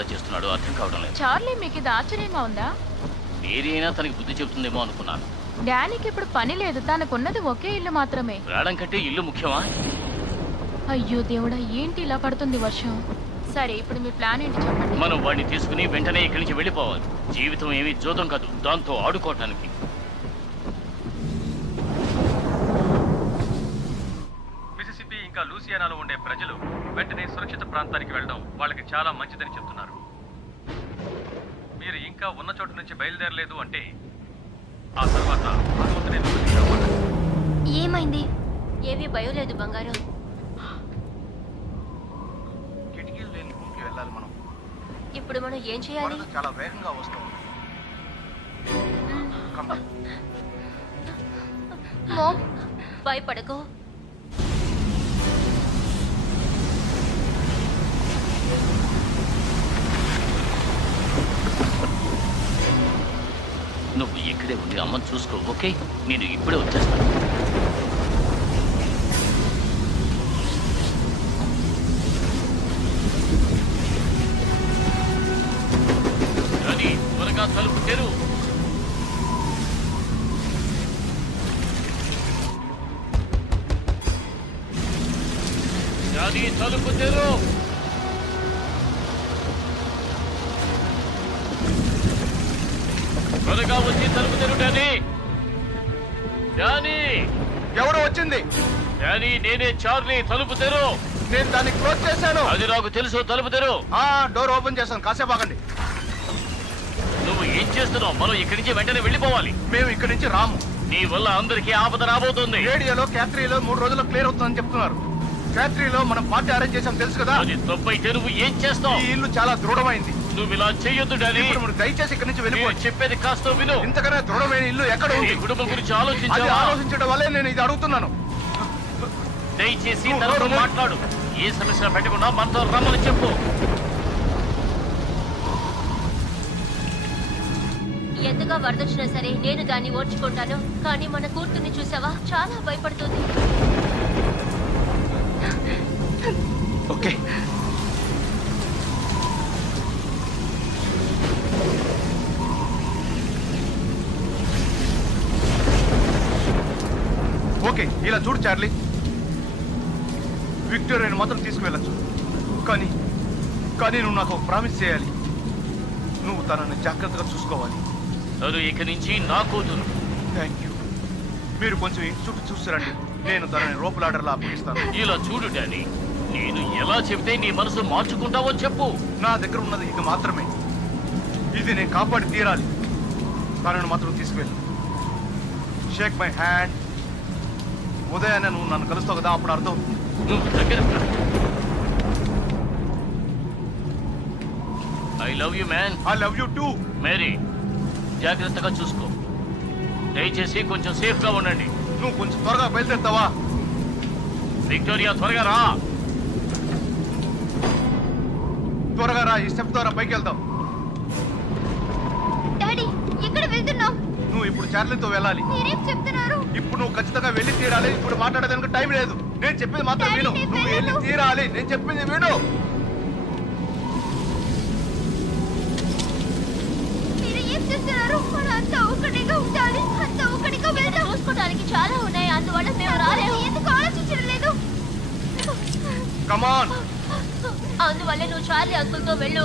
ఇలా చేస్తున్నాడో అర్థం కావడం లేదు. చార్లీ, మీకు ఇది ఆశ్చర్యంగా ఉందా? మేరీ అయినా తనకి బుద్ధి చెబుతుందేమో అనుకున్నాను. డానీకి ఇప్పుడు పని లేదు, తనకున్నది ఒకే ఇల్లు మాత్రమే. రావడం కంటే ఇల్లు ముఖ్యమా? అయ్యో దేవుడా, ఏంటి ఇలా పడుతుంది వర్షం? సరే, ఇప్పుడు మీ ప్లాన్ ఏంటి చెప్పండి. మనం వాడిని తీసుకుని వెంటనే ఇక్కడి నుంచి వెళ్ళిపోవాలి. జీవితం ఏమీ జోదం కాదు, దాంతో ఆడుకోవటానికి. మిసిసిపి ఇంకా లూసియానాలో ఉండే ప్రజలు వెంటనే సురక్షిత ప్రాంతానికి వెళ్ళడం వాళ్ళకి చాలా మంచిదని చెప్తున్నారు. మీరు ఇంకా ఉన్న చోటు నుంచి బయలుదేరలేదు అంటే ఆ తర్వాత భగవంతుని విమర్శించేవాడు. ఏమైంది? ఏమీ భయం లేదు బంగారం. కిటికీలు లేని రూమ్కి వెళ్ళాలి మనం. ఇప్పుడు మనం ఏం చేయాలి? వరద చాలా వేగంగా వస్తాం. మోమ్, భయపడకు. నువ్వు ఇక్కడే ఉండి అమ్మని చూసుకో, ఓకే? నేను ఇప్పుడే వచ్చేస్తాను. కానీ త్వరగా తలుపు తెరువు. కానీ తలుపు తెరువు. త్వరగా వచ్చి తలుపు తెరువు డానీ. డానీ, ఎవడో వచ్చింది. డానీ, నేనే చార్లీ. తలుపు తెరువు. నేను దాన్ని క్లోజ్ చేశాను. అది నాకు తెలుసు. తలుపు తెరువు. డోర్ ఓపెన్ చేశాను. కాసేపు ఆగండి. నువ్వు ఏం చేస్తున్నావు? మనం ఇక్కడి నుంచి వెంటనే వెళ్ళిపోవాలి. మేము ఇక్కడి నుంచి రాము. నీ వల్ల అందరికీ ఆపద రాబోతుంది. రేడియోలో క్యాథరీలో 3 రోజుల్లో క్లియర్ అవుతుందని చెప్తున్నారు. క్యాథరీలో మనం పార్టీ అరేంజ్ చేసాం, తెలుసు కదా. అది తప్పైతే నువ్వు ఏం చేస్తావు? ఈ ఇల్లు చాలా దృఢమైంది. నువ్వు ఇలా చెయ్యొద్దు డానీ. ఇప్పుడు మీరు దయచేసి ఇక్కడి నుంచి నేను వెళ్ళిపోవచ్చు. చెప్పేది కాస్త విను. ఇంతకన్నా దృఢమైన ఇల్లు ఎక్కడ నీ ఉంది? కుటుంబం గురించి అది ఆలోచించావా? ఆలోచించడం వల్లే నేను ఇది అడుగుతున్నాను. దయచేసి నువ్వు తర్వాత నోరు మూయి. మాట్లాడు. ఏ సమస్య పెట్టకుండా మనతో రమ్మని చెప్పు. ఎంతగా వరదొచ్చినా సరే నేను దాన్ని ఓర్చుకుంటాను. కానీ మన కూతుర్ని చూసావా? చాలా భయపడుతుంది. Okay, okay. ఇలా చూడు చార్లీ, విక్టోరియాని మాత్రం తీసుకువెళ్ళచ్చు. కానీ కానీ నువ్వు నాకు ఒక ప్రామిస్ చేయాలి. నువ్వు తనని జాగ్రత్తగా చూసుకోవాలి. తను ఇక నుంచి నా కూతురు. Thank you. మీరు కొంచెం ఇంటి చుట్టూ చూస్తారండి. నేను తనని రోపులాడర్లా అప్పగిస్తాను. ఇలా చూడు డానీ, నేను ఎలా చెప్తే నీ మనసు మార్చుకుంటావో చెప్పు. నా దగ్గర ఉన్నది ఇది మాత్రమే. ఇది నేను కాపాడి తీరాలి. తనను మాత్రం తీసుకువెళ్ళు. Shake my hand. ఉదయాన్నే నువ్వు నన్ను కలుస్తావు కదా, అప్పుడు అర్థం. నువ్వు దగ్గర I love you man. I love you too. Mary, జాగ్రత్తగా చూసుకో. దయచేసి కొంచెం సేఫ్ గా ఉండండి. నువ్వు కొంచెం త్వరగా బయలుదేరుతావా? విక్టోరియా, త్వరగా రా. త్వరగా రా. ఈ స్టెప్ ద్వారా పైకి వెళ్తాం. డాడీ, ఎక్కడ వెళ్తున్నావు? నువ్వు ఇప్పుడు చార్లీతో వెళ్ళాలి. మీరేం చెప్తున్నారు? ఇప్పుడు నువ్వు ఖచ్చితంగా వెళ్ళి తీరాలి. ఇప్పుడు మాట్లాడడానికి టైం లేదు. నేను చెప్పేది మాత్రం విను. డాడీ, నేను నువ్వు వెళ్ళి వెళ్ళను. తీరాలి. నేను చెప్పింది విను. మీరు ఏం చేస్తున్నారు? అంతా ఒకటిగా ఉండాలి. అంతా ఒకటిగా వెళ్దాం. చూసుకోవడానికి చాలా ఉన్నాయి, అందువల్ల మేము రాలేము. ఎందుకు ఆలోచించడం లేదు? కమాన్. అందువల్ల నువ్వు చార్లీ అంకుల్తో వెళ్ళు.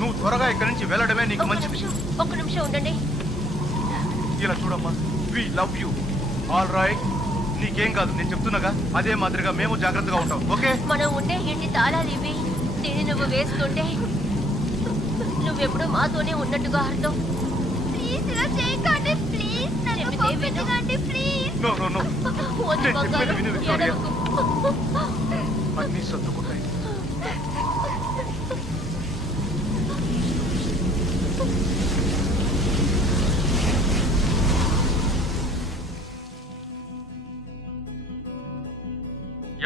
నువ్వు త్వరగా ఇక్కడి నుంచి వెళ్ళడమే నీకు మంచిది. ఒక్క నిమిషం ఉండండి. ఇలా చూడమ్మా, we love you. All right. నీకేం కాదు, నేను చెప్తున్నాగా. అదే మాదిరిగా మేము జాగ్రత్తగా ఉంటాం, ఓకే? మనం ఉండే ఇంటి తాళాలు ఇవి. దీన్ని నువ్వు వేసుకుంటే నువ్వెప్పుడు మాతోనే ఉన్నట్టుగా అర్థం. ప్లీజ్ ఇలా చేయకండి. ప్లీజ్ నన్ను పంపించకండి. ప్లీజ్. No no no. వద్దు నేను చెప్పేది బంగారం, విను విక్టోరియా. ఎడవకు. అన్నీ సర్దుకుంటాయి.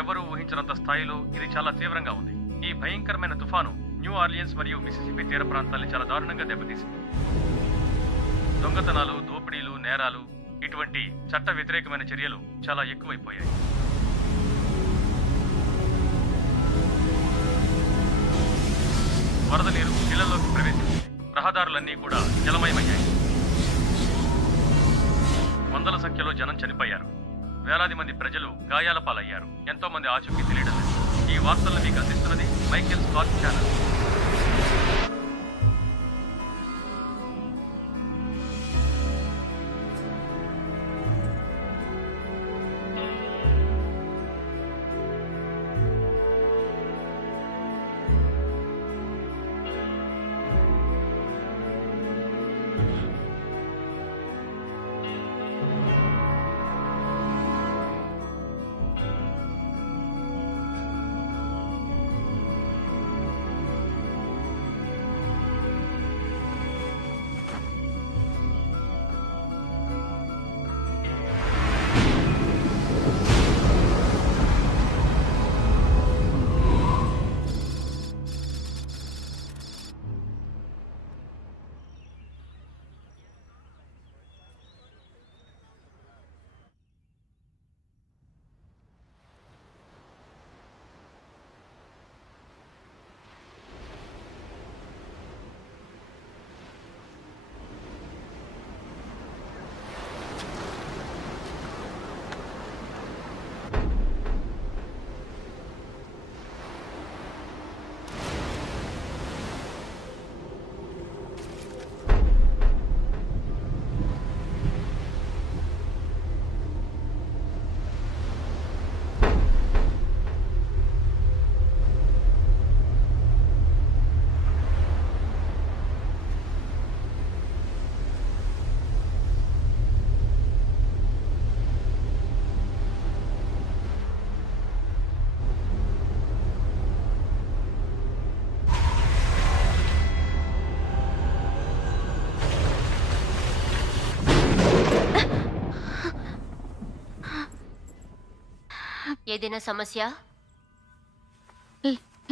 ఎవరూ ఊహించినంత స్థాయిలో ఇది చాలా తీవ్రంగా ఉంది. ఈ భయంకరమైన తుఫాను న్యూ ఆర్లియన్స్ మరియు మిసిసిపి తీర ప్రాంతాల్ని చాలా దారుణంగా దెబ్బతీసింది. దొంగతనాలు, దోపిడీలు, నేరాలు, ఇటువంటి చట్ట వ్యతిరేకమైన చర్యలు చాలా ఎక్కువైపోయాయి. వరద నీరు ఇళ్లలోకి ప్రవేశించింది. రహదారులన్నీ కూడా జలమయమయ్యాయి. వందల సంఖ్యలో జనం చనిపోయారు. వేలాది మంది ప్రజలు గాయాల పాలయ్యారు. ఎంతో మంది ఆచూకీ తెలియడం లేదు. ఈ వార్తలను మీకు అందిస్తున్నది మైకేల్ స్కాట్ ఛానల్. ఏదైనా సమస్య?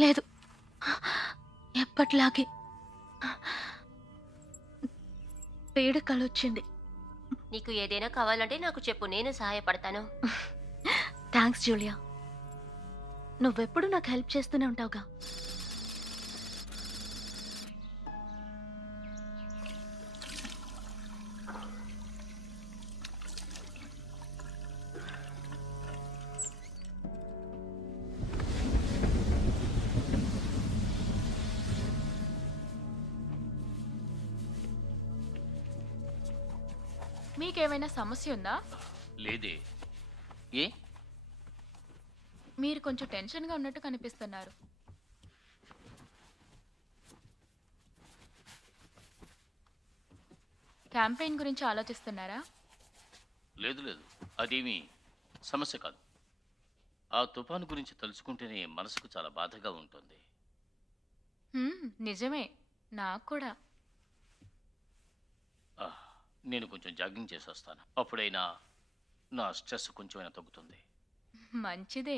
లేదు, ఎప్పట్లాగే పేడకలొచ్చింది. నీకు ఏదైనా కావాలంటే నాకు చెప్పు, నేను సహాయపడతాను. థ్యాంక్స్ జూలియా, నువ్వెప్పుడు నాకు హెల్ప్ చేస్తూనే ఉంటావుగా. మీకేమైనా సమస్య ఉందా? లేదే. ఏ? మీరు కొంచెం టెన్షన్గా ఉన్నట్టు కనిపిస్తున్నారు. క్యాంపెయిన్ గురించి ఆలోచిస్తున్నారా? లేదు లేదు, అదేమీ సమస్య కాదు. ఆ తుఫాను గురించి తలుచుకుంటేనే మనసుకు చాలా బాధగా ఉంటుంది. నిజమే, నాకు కూడా. నేను కొంచెం జాగింగ్ చేసి వస్తాను. అప్పుడైనా నా స్ట్రెస్ కొంచెమైనా తగ్గుతుంది. మంచిదే.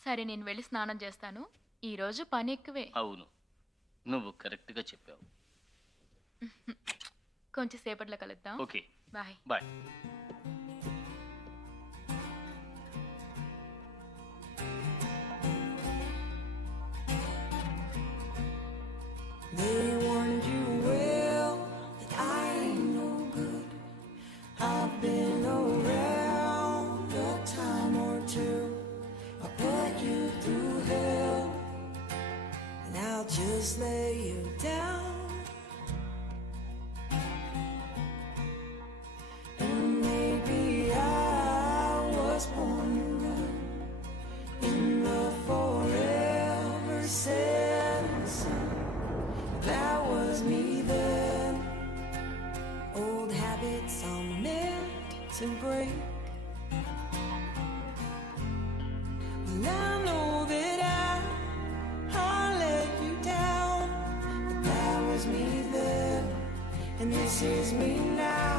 సరే, నేను వెళ్ళి స్నానం చేస్తాను. ఈరోజు పని ఎక్కువే. అవును, నువ్వు కరెక్ట్గా చెప్పావు. కొంచెం సేపట్లో కలుద్దాం. Okay, bye. Bye. They warned you well that I ain't no good. I've been around a time or two. I put you through hell, and I'll just lay you down. And maybe I was born to run in the forever setting sun. That was me then. Old habits are meant to break. Well, I know that I let you down, but that was me then, and this is me now.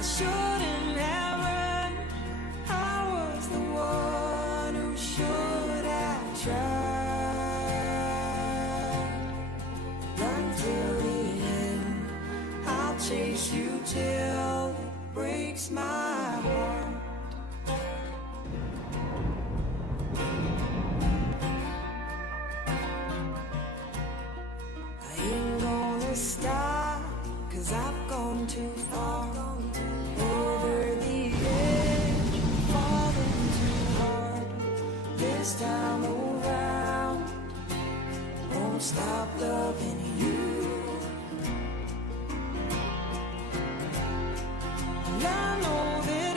I shouldn't have run. I was the one who should have tried. Till the end, I'll chase you till it breaks my heart. gone too far. Over the edge, falling too hard. This time around, won't stop loving you. And I know that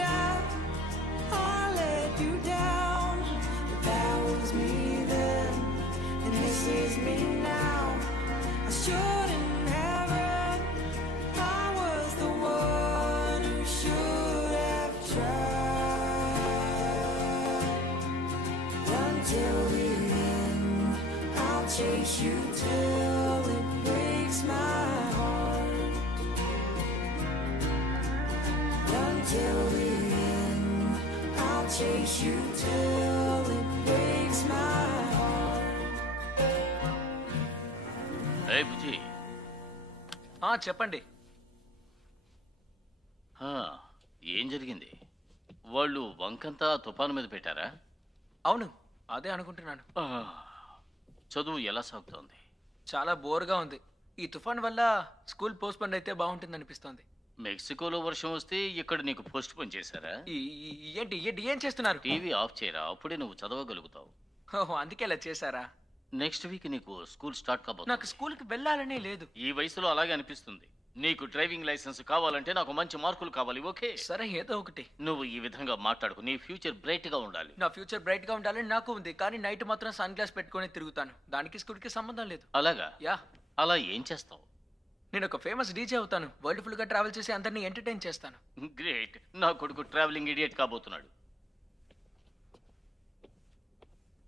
I let you down, but that was me then, and this is me now. I shouldn't have run. I was the one who should have tried. Until the end, I'll chase you till it breaks my heart. Until the end, I'll chase you till it breaks my heart. ఏ బుజ్జి, చెప్పండి. ఆ, ఏం జరిగింది? వాళ్ళు వంకంతా తుఫాను మీద పెట్టారా? అవును, అదే అనుకుంటున్నాను. ఆ, చదువు ఎలా సాగుతోంది? చాలా బోర్గా ఉంది. ఈ తుఫాన్ వల్ల స్కూల్ పోస్ట్పోన్ అయితే బాగుంటుంది అనిపిస్తోంది. మెక్సికోలో వర్షం వస్తే ఇక్కడ నీకు పోస్ట్ పోన్ చేశారా? ఏంటి ఏంటి ఏం చేస్తున్నారు? టీవీ ఆఫ్ చేయరా, అప్పుడే నువ్వు చదవగలుగుతావు. ఓహో, అందుకే ఇలా చేశారా? నెక్స్ట్ వీక్ నీకు స్కూల్ స్టార్ట్ కాబోతుంది. నాకు స్కూల్కి వెళ్ళాలనే లేదు. ఈ వయసులో అలాగే అనిపిస్తుంది. నీకు డ్రైవింగ్ లైసెన్స్ కావాలంటే నాకు మంచి మార్కులు కావాలి. ఓకే, సరే, ఏదో ఒకటి. నువ్వు ఈ విధంగా మాట్లాడుకు. నీ ఫ్యూచర్ బ్రైట్ గా ఉండాలి. నా ఫ్యూచర్ బ్రైట్ గా ఉండాలని నాకు ఉంది, కానీ నైట్ మాత్రం సన్ గ్లాస్ పెట్టుకొని తిరుగుతాను. దానికి స్కూల్కి సంబంధం లేదు. అలాగా? యా, అలా ఏం చేస్తావు? నేను ఒక ఫేమస్ డీజే అవుతాను. వరల్డ్ ఫుల్ గా ట్రావెల్ చేసి అందరినీ ఎంటర్టైన్ చేస్తాను. గ్రేట్. నా కొడుకు ట్రావెలింగ్ ఇడియట్ కాబోతున్నాడు.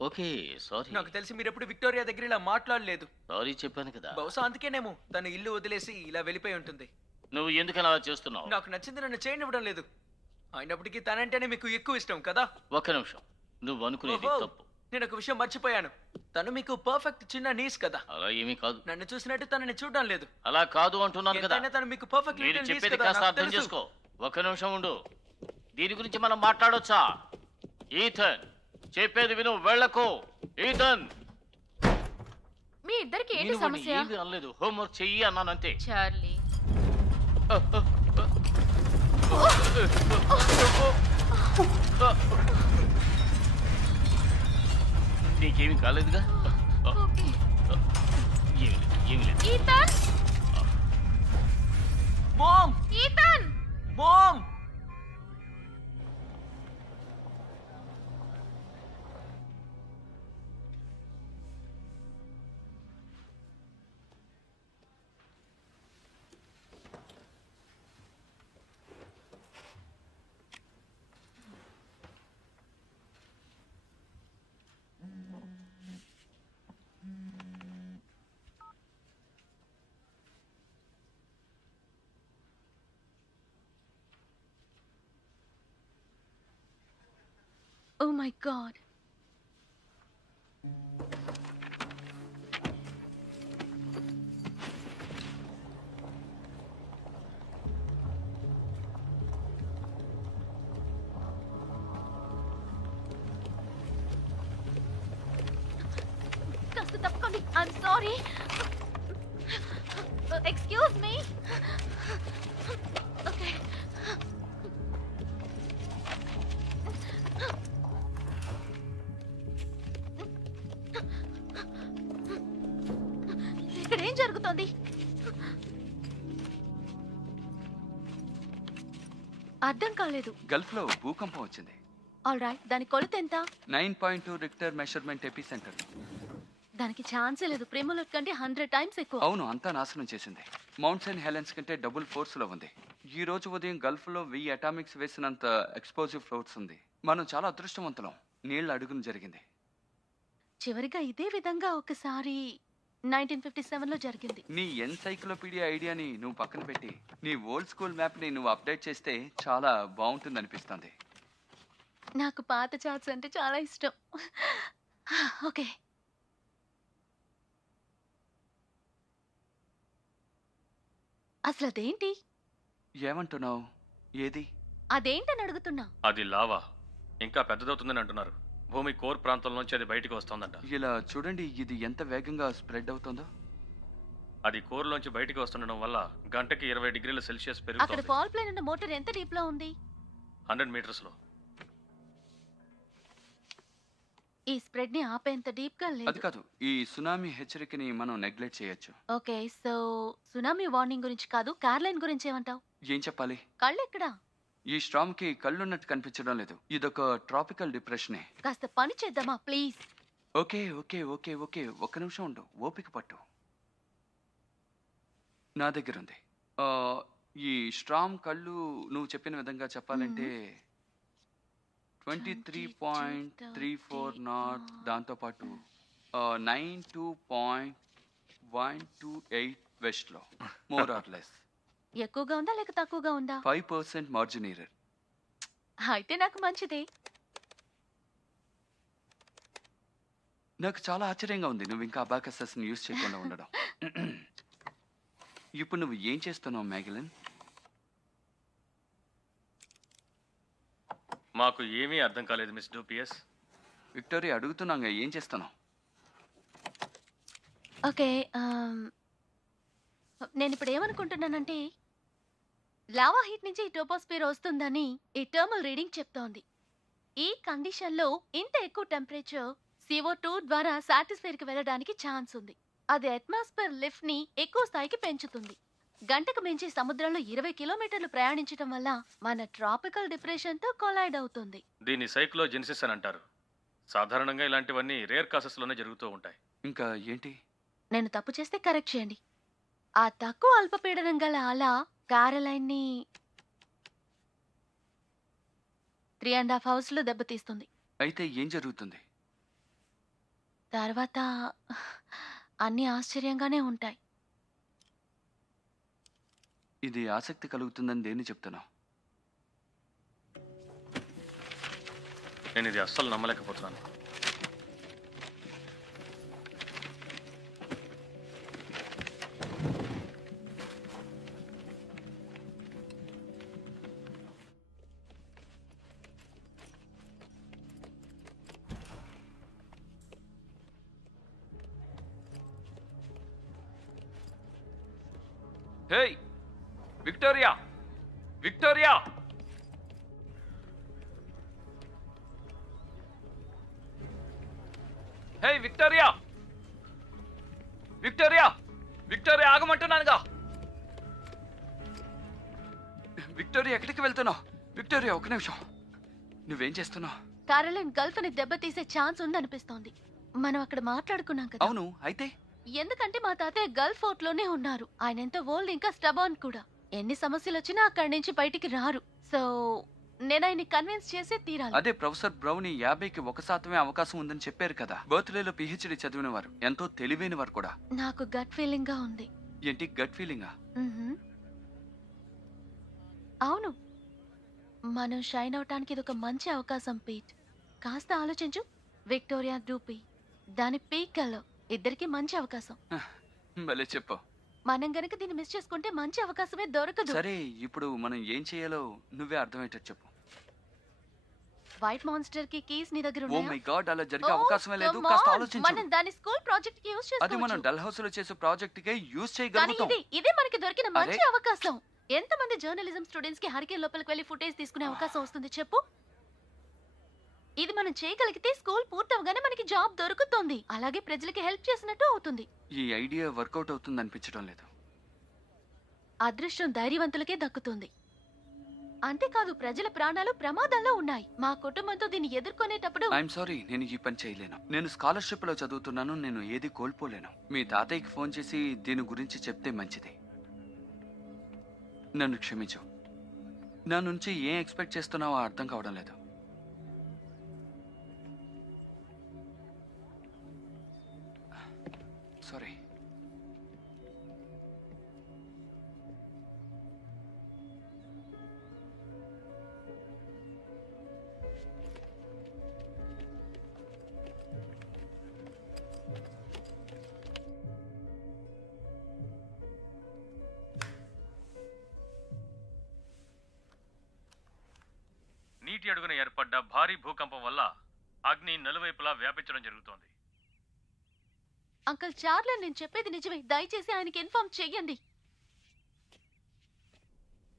Okay, sorry. నాకు తెలిసి మీరు ఎప్పుడు విక్టోరియా దగ్గర ఇలా మాట్లాడలేదు. సారీ చెప్పాను కదా. బహుశా అందుకేనేమో తను ఇల్లు వదిలేసి ఇలా వెళ్ళిపోయి ఉంటుంది. నువ్వు ఎందుకని అలా చేస్తున్నావు? నాకు నచ్చింది నన్ను చేయనివ్వడం లేదు. అయినప్పటికీ తనంటేనే మీకు ఎక్కువ ఇష్టం కదా. ఒక్క నిమిషం, నువ్వు అనుకునేది ఓహో, తప్పు. నేను ఒక విషయం మర్చిపోయాను. తను మీకు పర్ఫెక్ట్ చిన్న నీస్ కదా. అలా ఏమీ కాదు. నన్ను చూసినట్టు తనని చూడడం లేదు. అలా కాదు అంటున్నాను కదా. ఎంతైనా తను మీకు పర్ఫెక్ట్ మీరు లిటిల్ నీస్ చెప్పేది కదా. కాస్త నాకు అర్థం తెలుసు. చేసుకో. ఒక్క నిమిషం ఉండు. దీని గురించి మనం మాట్లాడొచ్చా? ఈథన్, చెప్పేది విను, వెళ్ళకు. ఈథన్, మీ ఇద్దరికి ఏంటి నేను వాడిని సమస్య? ఏమీ అనలేదు. హోంవర్క్ చెయ్యి అన్నాను అంతే. చార్లీ, నీకేమీ కాలేదుగా? ఓకే. ఏమీ లేదు. Ethan, mom, Ethan, mom. Oh my God. కాస్త తప్పుకోండి. I'm sorry. Excuse me. Okay. ఇక్కడ ఏం జరుగుతోంది? అర్థం కాలేదు. గల్ఫ్ లో భూకంపం వచ్చింది. ఆల్ రైట్, దాని కొలత ఎంత? 9.2 రిక్టర్ మెజర్మెంట్ ఎపి సెంటర్. దానికి ఛాన్సే లేదు. ప్రేమలోట్ కంటే 100 టైమ్స్ ఎక్కువ. అవును, అంతా నాశనం చేసింది. మౌంట్ సెయింట్ హెలెన్స్ కంటే డబుల్ ఫోర్స్ లో ఉంది. ఈ రోజు ఉదయం గల్ఫ్ లో 1000 అటామిక్స్ వేసినంత ఎక్స్ప్లోజివ్ ఫ్లోట్స్ ఉంది. మనం చాలా అదృష్టవంతులం. నీళ్ల అడుగున జరిగింది. చివరిగా ఇదే విధంగా ఒకసారి 1957లో జరిగింది. నీ ఎన్సైక్లోపీడియా ఐడియాని నువ్వు పక్కన పెట్టి నీ ఓల్డ్ స్కూల్ మ్యాప్ ని నువ్వు అప్డేట్ చేస్తే చాలా బాగుంటుంది అనిపిస్తుంది. నాకు పాత చాట్స్ అంటే చాలా ఇష్టం. ఓకే, అసలు అదేంటి? ఏమంటున్నావు? ఏది? అదేంటని అడుగుతున్నా. అది లావా ఇంకా పెద్దదవుతుందని అంటున్నారు. భూమి కోర్ ప్రాంతం నుంచి అది బయటికి వస్తుందంట. ఇలా చూడండి, ఇది ఎంత వేగంగా స్ప్రెడ్ అవుతుందో. అది కోర్లోంచి బయటికి వస్తుండడం వల్ల గంటకి 20 డిగ్రీల సెల్సియస్ అక్కడ పెరుగుతుంది. ఫాల్ ప్లేన్ ఉన్న మోటార్ ఎంత డీప్ లో ఉంది? 100 మీటర్స్లో. ఈ స్ప్రెడ్ ని ఆపేంత డీప్ గా అది లేదు. కాదు, ఈ సునామీ హెచ్చరికని మనం నెగ్లెక్ట్ చేయొచ్చు. ఓకే, సో సునామీ వార్నింగ్ గురించి కాదు, కార్లైన్ గురించి ఏమంటావు? ఏం చెప్పాలి? కళ్ళు ఎక్కడా? ఈ స్ట్రామ్ కి కళ్ళున్నట్టు కనిపించడం లేదు. ఇదొక ట్రాపికల్ డిప్రెషనే. కాస్త పని చేద్దామా please? Okay okay okay okay, ఒక్క నిమిషం ఉండు, ఓపిక పట్టు. నా దగ్గర ఉంది. ఆ, ఈ స్ట్రామ్ కళ్ళు నువ్వు చెప్పిన విధంగా చెప్పాలంటే 23.34 నాట్, దాంతోపాటు 92.128 వెస్ట్లో, మోర్ ఆర్ లెస్. ఎక్కువగా ఉందా లేక తక్కువగా ఉందా? 5% మార్జిన్ ఎర్రర్. అయితే నాకు మంచిదే. నాకు చాలా ఆశ్చర్యంగా ఉంది నువ్వు ఇంకా అబాకసస్ని యూజ్ చేయకుండా ఉండడం. ఇప్పుడు నువ్వు ఏం చేస్తున్నావు మ్యాగిలిన్? మాకు ఏమీ అర్థం కాలేదు మిస్ డూపియస్. విక్టోరియా అడుగుతున్నాగా ఏం చేస్తున్నావు? ఓకే, నేను ఇప్పుడు ఏమనుకుంటున్నానంటే లావా హీట్ నుంచి ఈ టోపోస్ఫియర్ వస్తుందని ఈ థర్మల్ రీడింగ్ చెప్తోంది. ఈ కండిషన్లో ఇంత ఎక్కువ టెంపరేచర్ CO2 ద్వారా సాటిస్ఫైర్కి వెళ్ళడానికి ఛాన్స్ ఉంది. అది అట్మాస్ఫియర్ లిఫ్ట్ ని ఎక్కువ స్థాయికి పెంచుతుంది. గంటకు మించి సముద్రంలో 20 కిలోమీటర్లు ప్రయాణించడం వల్ల మన ట్రాపికల్ డిప్రెషన్ తో కొలైడ్ అవుతుంది. దీన్ని సైక్లోజెనిసిస్ అని అంటారు. సాధారణంగా ఇలాంటివన్నీ రేర్ కాసెస్లోనే జరుగుతూ ఉంటాయి. ఇంకా ఏంటి? నేను తప్పు చేస్తే కరెక్ట్ చేయండి. ఆ తక్కువ అల్పపీడనం గల అల క్యారలైన్ ని 3.5 hours లో దెబ్బతీస్తుంది. అయితే ఏం జరుగుతుంది? తర్వాత అన్ని ఆశ్చర్యంగానే ఉంటాయి. ఇది ఆసక్తి కలుగుతుందని దేన్ని చెప్తున్నావు? నేను ఇది అస్సలు నమ్మలేకపోతున్నాను. హే విక్టోరియా, విక్టోరియా! హే విక్టోరియా, విక్టోరియా, విక్టోరియా ఆగమంటున్నానుగా. విక్టోరియా ఎక్కడికి వెళ్తున్నావు? విక్టోరియా ఒక నిమిషం, నువ్వేం చేస్తున్నావు? క్యారలైన్ గల్ఫ్ ని దెబ్బతీసే ఛాన్స్ ఉందనిపిస్తోంది. మనం అక్కడ మాట్లాడుకున్నాం కదా. అవును, అయితే ఎందుకంటే మా తాతయ్య గల్ఫ్ ఫోర్ట్ లోనే ఉన్నారు. ఆయన ఎంతో ఓల్డ్, ఇంకా స్టబాన్ కూడా. ఎన్ని సమస్యలు వచ్చినా అక్కడి నుంచి బయటికి రారు. సో నేను ఆయన్ని కన్విన్స్ చేసే తీరాలి. అదే ప్రొఫెసర్ బ్రౌనీ 50కి 1% అవకాశం ఉందని చెప్పారు కదా. బర్త్డేలో PhD చదివిన వారు, ఎంతో తెలివైన వారు కూడా. నాకు గట్ ఫీలింగ్ గా ఉంది. ఏంటి గట్ ఫీలింగా? అవును, మనం షైన్ అవటానికి ఇది ఒక మంచి అవకాశం పీట్. కాస్త ఆలోచించు. విక్టోరియా డూపీ, దాని పీకల్లో ఇద్దరికి మంచి అవకాశం. భలే చెప్పు. మనం గనక దీన్ని మిస్ చేసుకుంటే మంచి అవకాశమే దొరకదు. సరే, ఇప్పుడు మనం ఏం చేయాలో నువ్వే అర్థమయ్యేటట్టు చెప్పు. వైట్ మాన్స్టర్ కి కీస్ నీ దగ్గర ఓ ఉన్నాయా? మై గాడ్, అలా జరిగే Oh, అవకాశమే లేదు. come కాస్త on. ఆలోచించు. మనం దాని స్కూల్ ప్రాజెక్ట్ కి యూస్ అది మనం చేసుకోవచ్చు. డల్ హౌస్ లో చేసే ప్రాజెక్ట్ కే యూజ్ కానీ చేయగలుగుతాం. ఇదే మనకి దొరికిన మంచి అరే. అవకాశం. ఎంతమంది జర్నలిజం స్టూడెంట్స్ కి హరికేన్ లోపలికి వెళ్ళి ఫుటేజ్ తీసుకునే అవకాశం వస్తుంది చెప్పు? ఇది మనం చేయగలిగితే స్కూల్ పూర్తవగానే మనకి జాబ్ దొరుకుతుంది. అలాగే ప్రజలకి హెల్ప్ చేసినట్టు అవుతుంది. ఈ ఐడియా వర్కౌట్ అవుతుంది అనిపించడం లేదు. అదృష్టం ధైర్యవంతులకే దక్కుతుంది. అంతేకాదు, ప్రజల ప్రాణాలు ప్రమాదంలో ఉన్నాయి. మా కుటుంబంతో దీన్ని ఎదుర్కొనేటప్పుడు ఐఎమ్ సారీ, నేను ఈ పని చేయలేను. నేను స్కాలర్షిప్ లో చదువుతున్నాను, నేను ఏది కోల్పోలేను. మీ తాతయ్యకి ఫోన్ చేసి దీని గురించి చెప్తే మంచిది. నన్ను క్షమించు. నా నుంచి ఏం ఎక్స్పెక్ట్ చేస్తున్నావో అర్థం కావడం లేదు. సారీ. నీటి అడుగున ఏర్పడ్డ భారీ భూకంపం వల్ల అగ్ని నలువైపులా వ్యాపించడం జరుగుతోంది. అంకుల్ చార్లీ, నేను చెప్పేది నిజమే. దయచేసి ఆయనకి ఇన్ఫార్మ్ చెయ్యండి.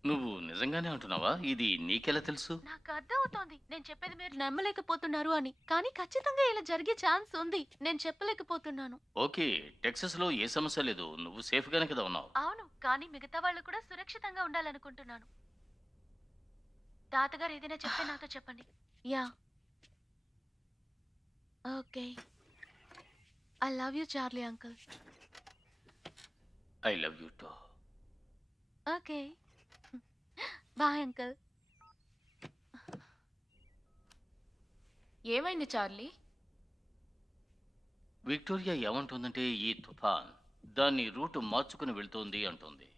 నువ్వు నిజంగానే అంటున్నావా? ఇది నీకెలా తెలుసు? నాకు అర్థమవుతోంది నేను చెప్పేది మీరు నమ్మలేకపోతున్నారు అని, కానీ ఖచ్చితంగా ఇలా జరిగే ఛాన్స్ ఉంది. నేను చెప్పలేకపోతున్నాను. ఓకే, టెక్సస్లో ఏ సమస్య లేదు. నువ్వు సేఫ్గానే కదా ఉన్నావు. అవును, కానీ మిగతా వాళ్ళు కూడా సురక్షితంగా ఉండాలనుకుంటున్నాను. తాతగారు ఏదైనా చెప్తే నాతో చెప్పండి. Yeah, okay. I love you Charlie uncle. I love you too. Okay, bye uncle. ఏమైంది చార్లీ? విక్టోరియా ఏమంటుందంటే ఈ తుఫాన్ దాన్ని రూట్ మార్చుకుని వెళ్తోంది అంటుంది.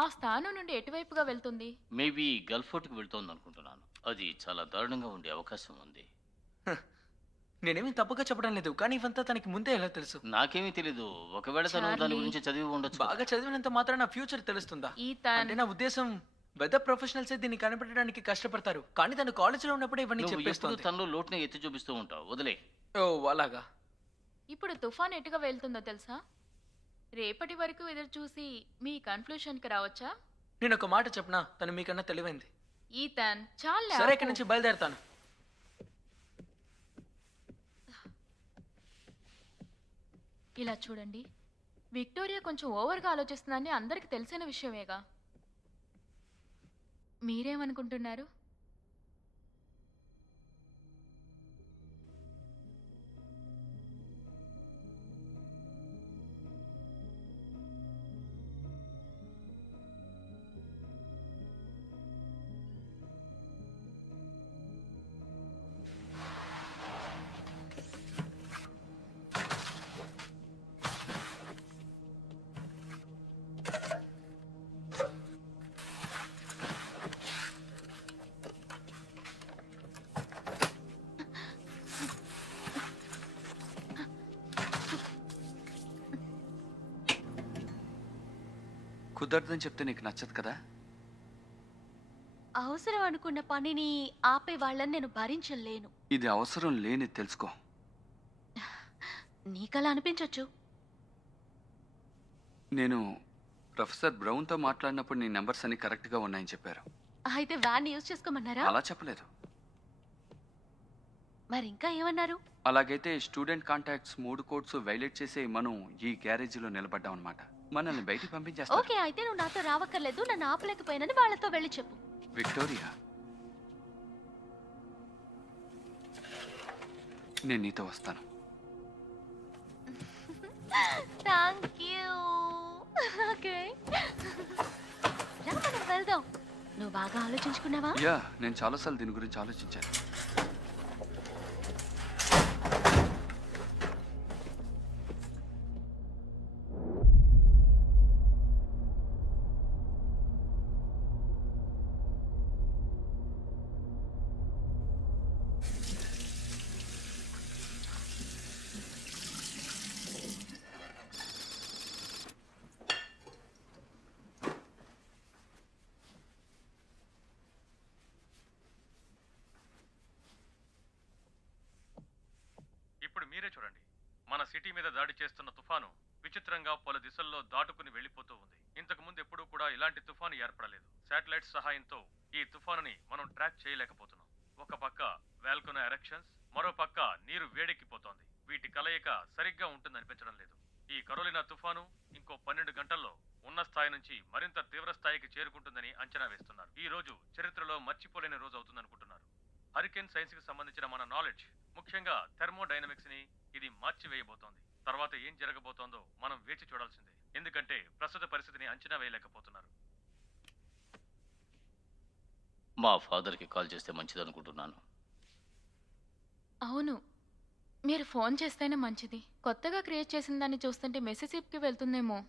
ఆ స్థానం నుండి ఎటువైపుగా వెళ్తుంది? మేబీ గల్ఫోర్ట్కి వెళ్తోంది అనుకుంటున్నాను. అది చాలా దారుణంగా ఉండే అవకాశం ఉంది. నేనేమీ తప్పుగా చెప్పడం లేదు, కానీ ఇవంతా తనకి ముందే ఎలా తెలుసు? నాకేమీ తెలీదు. ఒకవేళ తను దాని చార్లీ. గురించి చదివి ఉండొచ్చు. బాగా చదివినంత మాత్రం నా ఫ్యూచర్ తెలుస్తుందా? ఈతన్ అంటే నా ఉద్దేశం వెదర్ ప్రొఫెషనల్స్ దీన్ని కనిపెట్టడానికి కష్టపడతారు, కానీ తను కాలేజీలో ఉన్నప్పుడే ఇవన్నీ నువ్వు ఎప్పుడు చెప్పేస్తుంది. తనలో లోటుని ఎత్తి చూపిస్తూ ఉంటావు. వదిలే. ఓ అలాగా. ఇప్పుడు తుఫాన్ ఎటుగా వెళ్తుందో తెలుసా? రేపటి వరకు ఎదురు చూసి మీ కన్క్లూషన్కి రావచ్చా? నేను ఒక మాట చెప్పనా, తను మీకన్నా తెలివైంది. ఈతన్ చాలా సరే, ఇక్కడి నుంచి బయలుదేరతాను. ఇలా చూడండి, విక్టోరియా కొంచెం ఓవర్గా ఆలోచిస్తుందని అందరికి తెలిసిన విషయమేగా. మీరేమనుకుంటున్నారు? కుదరదని చెప్తే నీకు నచ్చదు కదా? అవసరం అనుకున్న పనిని ఆపే వాళ్ళని నేను భరించలేను. ఇది అవసరం లేని తెలుసుకో. నీకలా అనిపించొచ్చు. నేను ప్రొఫెసర్ బ్రౌన్తో మాట్లాడినప్పుడు నీ నెంబర్స్ అన్ని కరెక్ట్గా ఉన్నాయని చెప్పారు. అయితే వ్యాన్ యూజ్ చేసుకోమన్నారా? అలా చెప్పలేదు. మరి ఇంకా ఏమన్నారు? అలాగైతే స్టూడెంట్ కాంటాక్ట్స్ 3 కోడ్స్ వైలేట్ చేసి మనం ఈ గ్యారేజీలో నిలబడ్డాం అనమాట. మనల్ని బయటికి పంపించేస్తారు. ఓకే, అయితే నువ్వు నాతో రావక్కర్లేదు. నన్ను ఆపలేకపోయినని వాళ్ళతో వెళ్ళి చెప్పు. విక్టోరియా, నేను నీతో వస్తాను. Thank you. ఓకే, రా మనం వెళ్దాం. నువ్వు బాగా ఆలోచించుకున్నావా? యా, నేను చాలాసార్లు దీని గురించి ఆలోచించాను. ఇప్పుడు మీరే చూడండి, మన సిటీ మీద దాడి చేస్తున్న తుఫాను విచిత్రంగా పలు దిశల్లో దాటుకుని వెళ్ళిపోతూ ఉంది. ఇంతకు ముందు ఎప్పుడూ కూడా ఇలాంటి తుఫాను ఏర్పడలేదు. శాటిలైట్ సహాయంతో ఈ తుఫానుని మనం ట్రాక్ చేయలేకపోతున్నాం. ఒక పక్క వాల్కనో ఎరక్షన్స్, మరో పక్క నీరు వేడెక్కిపోతోంది. వీటి కలయిక సరిగ్గా ఉంటుందనిపించడం లేదు. ఈ కరోలినా తుఫాను ఇంకో 12 గంటల్లో ఉన్న స్థాయి నుంచి మరింత తీవ్ర స్థాయికి చేరుకుంటుందని అంచనా వేస్తున్నారు. ఈ రోజు చరిత్రలో మర్చిపోలేని రోజు అవుతుందనుకుంటున్నారు. హరికేన్ సైన్స్ కి సంబంధించిన మన నాలెడ్జ్, ముఖ్యంగా థెర్మోడైనమిక్స్ ని ఇది మార్చివేయబోతోంది. తర్వాత ఏం జరగబోతోందో మనం వేచి చూడాల్సిందే, ఎందుకంటే ప్రస్తుత పరిస్థితిని అంచనా వేయలేకపోతున్నారు. మా ఫాదర్కి కాల్ చేస్తే మంచిది అనుకుంటున్నాను. అవును, మీరు ఫోన్ చేస్తేనే మంచిది. కొత్తగా క్రియేట్ చేసిన దాన్ని చూస్తుంటే మెసిసిప్కి వెళ్తుందేమో.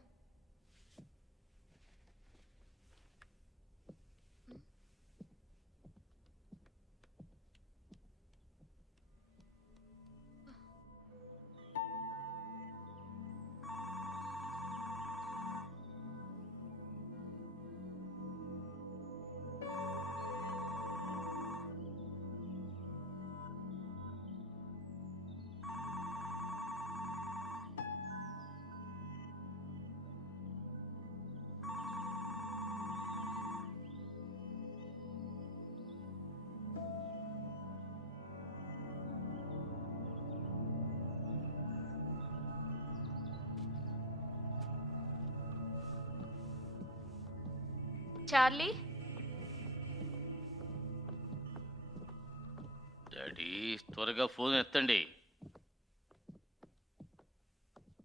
చార్లీ, డాడీ త్వరగా ఫోన్ ఎత్తండి.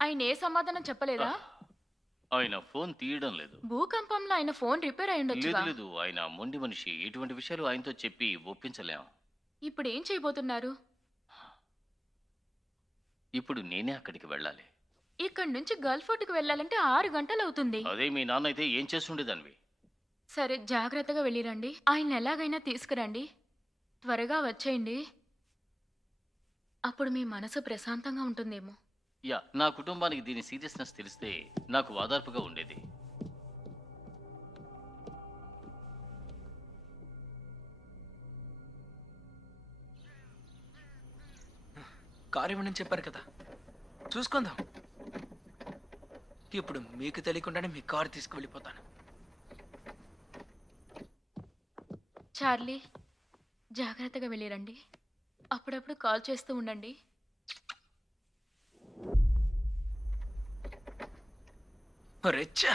ఆయన ఏ సమాధానం చెప్పలేదా? ఆయన ఫోన్ తీయడం లేదు. భూకంపంలో ఆయన ఫోన్ రిపేర్ అయి లేదు ఉండొచ్చుగా. లేదు, ఆయన మొండి మనిషి. ఇటువంటి విషయాలు ఆయనతో చెప్పి ఒప్పించలేం. ఇప్పుడు ఏం చేయబోతున్నారు? ఇప్పుడు నేనే అక్కడికి వెళ్ళాలి. ఇక్కడి నుంచి గల్ఫోర్ట్కి వెళ్ళాలంటే 6 గంటలు అవుతుంది. అదే మీ నాన్న అయితే ఏం చేస్తుండేదానివి? సరే, జాగ్రత్తగా వెళ్ళిరండి. ఆయన ఎలాగైనా తీసుకురండి. త్వరగా వచ్చేయండి. అప్పుడు మీ మనసు ప్రశాంతంగా ఉంటుందేమో. యా, నా కుటుంబానికి దీని సీరియస్నెస్ తెలిస్తే నాకు వాదార్పుగా ఉండేది. కారు ఇవ్వని చెప్పారు కదా, చూసుకుందాం. ఇప్పుడు మీకు తెలియకుండానే మీ కారు తీసుకువెళ్ళిపోతాను. చార్లీ, జాగ్రత్తగా వెళ్ళిరండి. అప్పుడప్పుడు కాల్ చేస్తూ ఉండండి. రెచ్చా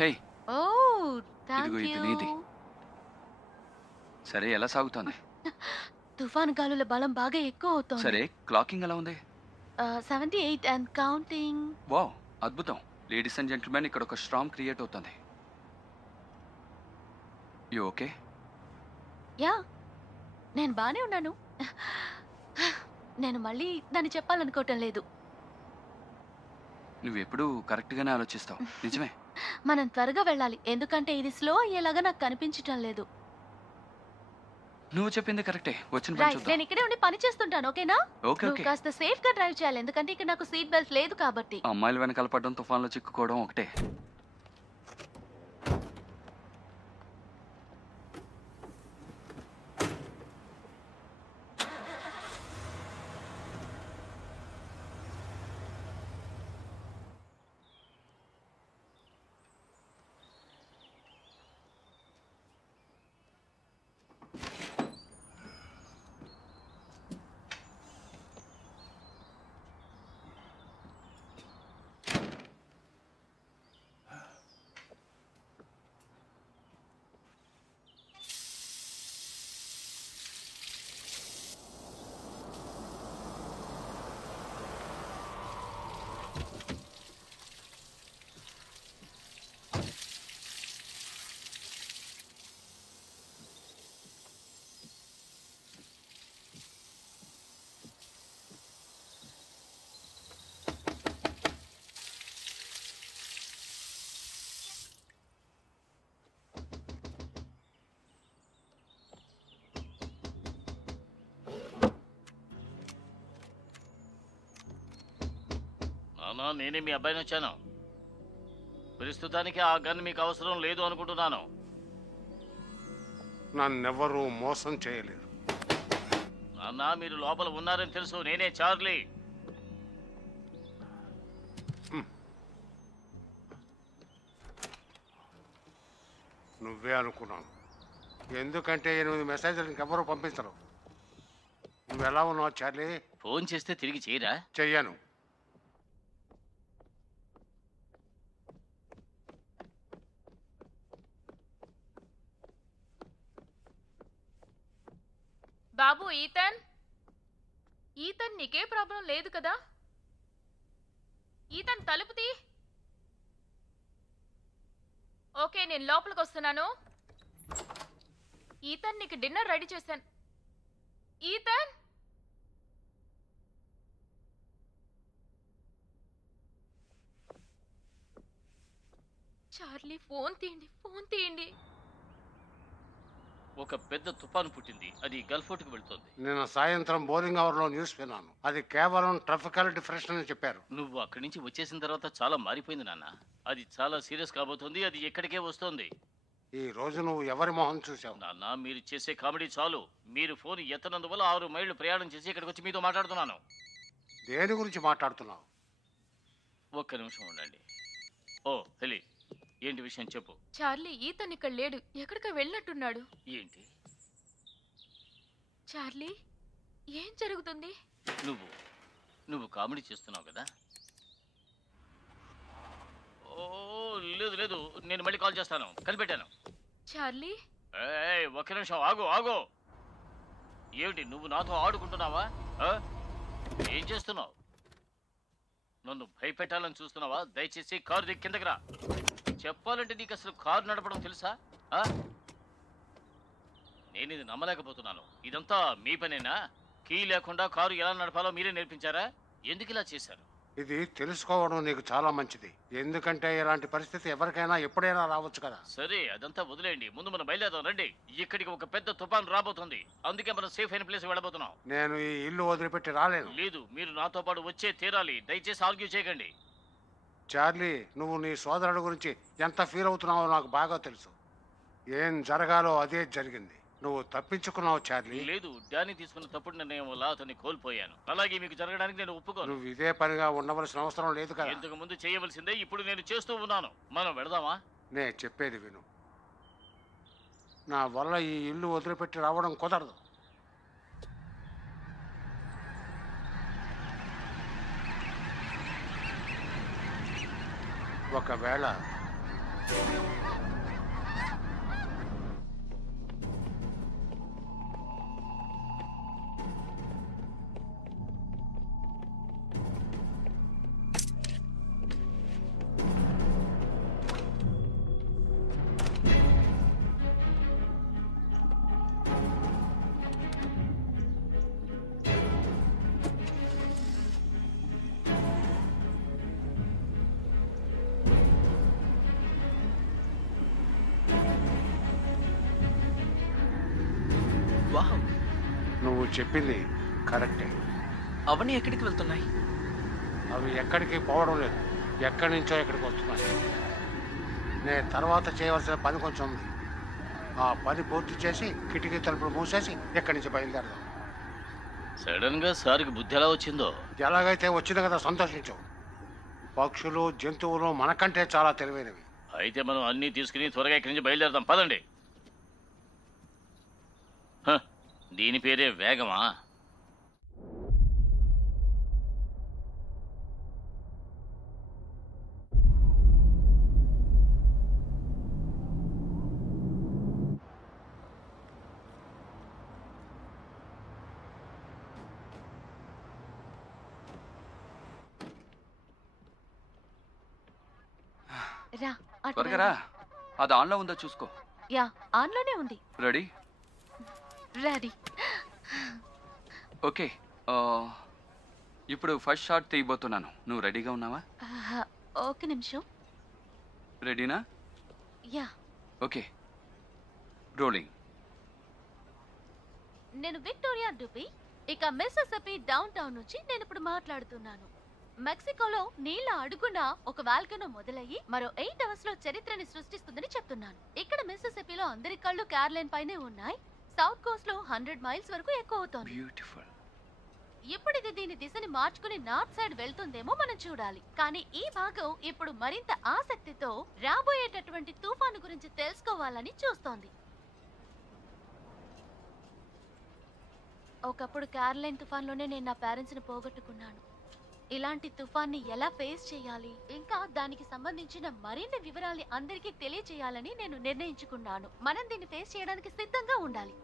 హే, ఓ థ్యాంక్ ఇదిగో ఇది యూ. నీది. సరే, ఎలా సాగుతోంది? తుఫాను గాలుల బలం బాగా ఎక్కువ అవుతోంది. సరే, క్లాకింగ్ ఎలా ఉంది? 78 అండ్ కౌంటింగ్. వావ్, అద్భుతం. లేడీస్ అండ్ జెంటిల్మెన్, ఇక్కడ ఒక స్ట్రాంగ్ క్రియేట్ అవుతుంది. You okay? యా, నేను బానే ఉన్నాను. నేను మళ్ళీ దాన్ని చెప్పాలనుకోవటం లేదు. నువ్వెప్పుడూ కరెక్ట్గానే ఆలోచిస్తావు. నిజమే. మనం త్వరగా వెళ్ళాలి, ఎందుకంటే ఇది స్లో అయ్యేలాగా నాకు కనిపించటం లేదు. నువ్వు చెప్పింది కరెక్టే. వచ్చిన పని రైట్, చూద్దాం. నేను ఇక్కడే ఉండి పని చేస్తుంటాను, ఓకేనా? ఓకే నువ్వు ఓకే. కాస్త సేఫ్ గా డ్రైవ్ చేయాలి, ఎందుకంటే ఇక్కడ నాకు సీట్ బెల్ట్ లేదు కాబట్టి. అమ్మాయిలు వెనకాల పడడం, తుఫాన్లో చిక్కుకోవడం ఒకటే. నాన్న, నేనే మీ అబ్బాయిని వచ్చాను. ప్రస్తుతానికి ఆ గన్ మీకు అవసరం లేదు అనుకుంటున్నాను. నన్నెవరూ మోసం చేయలేరు. నాన్న, మీరు లోపల ఉన్నారని తెలుసు. నేనే చార్లీ. నువ్వే అనుకున్నాను. ఎందుకంటే 8 మెసేజ్లు ఇంకెవరూ పంపించరు. నువ్వు ఎలా ఉన్నావు చార్లీ? ఫోన్ చేస్తే తిరిగి చేయరా? చెయ్యను. బాబు ఈతన్, ఈతన్ నీకే ప్రాబ్లం లేదు కదా? ఈతన్ తలుపు తీ. ఓకే, నేను లోపలికి వస్తున్నాను. ఈతన్, నీకు డిన్నర్ రెడీ చేశాను. ఈతన్, చార్లీ, ఫోన్ తీయండి, ఫోన్ తీయండి. ఒక పెద్ద తుఫాను పుట్టింది. అది గల్ఫోర్ట్కి వెళ్తోంది. నిన్న సాయంత్రం బోరింగ్ అవర్లో న్యూస్ విన్నాను. అది కేవలం ట్రాఫికల్ డిఫరెన్స్ అని చెప్పారు. నువ్వు అక్కడి నుంచి వచ్చేసిన తర్వాత చాలా మారిపోయింది నాన్న. అది చాలా సీరియస్ కాబోతోంది. అది ఎక్కడికే వస్తోంది. ఈ రోజు నువ్వు ఎవరి మొహం చూసావు? నాన్న, మీరు చేసే కామెడీ చాలు. మీరు ఫోన్ ఎత్తనందువల్ల 6 మైళ్ళు ప్రయాణం చేసి ఇక్కడికి వచ్చి మీతో మాట్లాడుతున్నాను. దేని గురించి మాట్లాడుతున్నావు? ఒక్క నిమిషం ఉండండి. ఓ హెలి, ఏంటి విషయం చెప్పు. చార్లీ ఈతన్ ఇక్కడ లేడు, ఎక్కడికో వెళ్ళినట్టున్నాడు. ఏంటి? చార్లీ, ఏం జరుగుతుంది? నువ్వు కామెడీ చేస్తున్నావు కదా? ఓ లేదు లేదు, నేను మళ్ళీ కాల్ చేస్తాను. కనిపెట్టాను. చార్లీ, ఒక్క నిమిషం ఆగు. ఏమిటి, నువ్వు నాతో ఆడుకుంటున్నావా? ఆ? ఏం చేస్తున్నావు? నన్ను భయపెట్టాలని చూస్తున్నావా? దయచేసి కారు దిగి కిందకి రా. చెప్పాలంటే నీకు అసలు కారు నడపడం తెలుసా? ఆ? నేను ఇది నమ్మలేకపోతున్నాను. ఇదంతా మీ పనేనా? కీ లేకుండా కారు ఎలా నడపాలో మీరే నేర్పించారా? ఎందుకు ఇలా చేశారు? ఇది తెలుసుకోవడం నీకు చాలా మంచిది. ఎందుకంటే ఇలాంటి పరిస్థితి ఎవరికైనా ఎప్పుడైనా రావచ్చు కదా. సరే, అదంతా వదిలేయండి. ముందు మనం బయలుదేరదాం రండి. ఇక్కడికి ఒక పెద్ద తుఫాన్ రాబోతుంది. అందుకే మనం సేఫ్ అయిన ప్లేస్ వెళ్ళబోతున్నాం. నేను ఈ ఇల్లు వదిలిపెట్టి రాలేను. లేదు, మీరు నాతో పాటు వచ్చే తీరాలి. దయచేసి ఆర్గ్యూ చేయకండి. చార్లీ, నువ్వు నీ సోదరుడు గురించి ఎంత ఫీల్ అవుతున్నావో నాకు బాగా తెలుసు. ఏం జరగాలో అదే జరిగింది. నువ్వు తప్పించుకున్నావు చార్లీ. లేదు, డానీ తీసుకున్న తప్పుడు నిర్ణయం వల్ల అతన్ని కోల్పోయాను. అలాగే మీకు జరగడానికి నేను ఒప్పుకోను. నువ్వు ఇదే పనిగా ఉండవలసిన అవసరం లేదు కదా. ఇంతకు ముందు చేయవలసిందే ఇప్పుడు నేను చేస్తూ ఉన్నాను. మనం వెళదామా? నే చెప్పేది విను. నా వల్ల ఈ ఇల్లు వదిలిపెట్టి రావడం కుదరదు. ఒకవేళ వావ్, నువ్వు చెప్పింది కరెక్టే. అవన్నీ ఎక్కడికి వెళ్తున్నాయి? అవి ఎక్కడికి పోవడం లేదు, ఎక్కడి నుంచో ఎక్కడికి వస్తున్నాయి. నేను తర్వాత చేయవలసిన పని కొంచెం ఉంది. ఆ పని పూర్తి చేసి కిటికీ తలుపులు మూసేసి ఎక్కడి నుంచి బయలుదేరదాం. సడన్ గా సార్కి బుద్ధి ఎలా వచ్చిందో. ఎలాగైతే వచ్చింది కదా, సంతోషించు. పక్షులు జంతువులు మనకంటే చాలా తెలివైనవి. అయితే మనం అన్నీ తీసుకుని త్వరగా ఇక్కడి నుంచి బయలుదేరదాం. పదండి. హ, దీని పేరే వేగమా? రా, అటు త్వరగా రా. రా. అది ఆన్లో ఉందో చూసుకో. యా, ఆన్లోనే ఉంది. రెడీ? రెడీ. ఓకే. ఇప్పుడు ఫస్ట్ షాట్ తీయబోతున్నాను. నువ్వు రెడీగా ఉన్నావా? ఒక నిమిషం. రెడీనా? యా. Okay, rolling. నేను విక్టోరియా డుబీ. ఇక మిసిసిపి డౌన్ టౌన్ నుంచి నేను ఇప్పుడు మాట్లాడుతున్నాను. మెక్సికోలో నీళ్ల అడుగున ఒక వాల్కనో మొదలయ్యి మరో 8 అవర్స్ లో చరిత్రని సృష్టిస్తుందని చెప్తున్నాను. ఇక్కడ మిసిసిపిలో అందరి కళ్ళు క్యారలైన్ పైనే ఉన్నాయి. సౌత్ కోస్ట్ లో 100 మైల్స్ వరకు ఎక్కువ అవుతోంది. బ్యూటిఫుల్. ఇప్పుడు ఇది దీని దిశని మార్చుకుని నార్త్ సైడ్ వెళ్తుందేమో మనం చూడాలి. కానీ ఈ భాగం ఇప్పుడు మరింత ఆసక్తితో రాబోయేటటువంటి తుఫాను గురించి తెలుసుకోవాలని చూస్తోంది. ఒకప్పుడు క్యారలైన్ తుఫాన్లోనే నేను నా పేరెంట్స్ ని పోగొట్టుకున్నాను. ఇలాంటి తుఫాన్ని ఎలా ఫేస్ చేయాలి, ఇంకా దానికి సంబంధించిన మరిన్ని వివరాల్ని అందరికీ తెలియజేయాలని నేను నిర్ణయించుకున్నాను. మనం దీన్ని ఫేస్ చేయడానికి సిద్ధంగా ఉండాలి.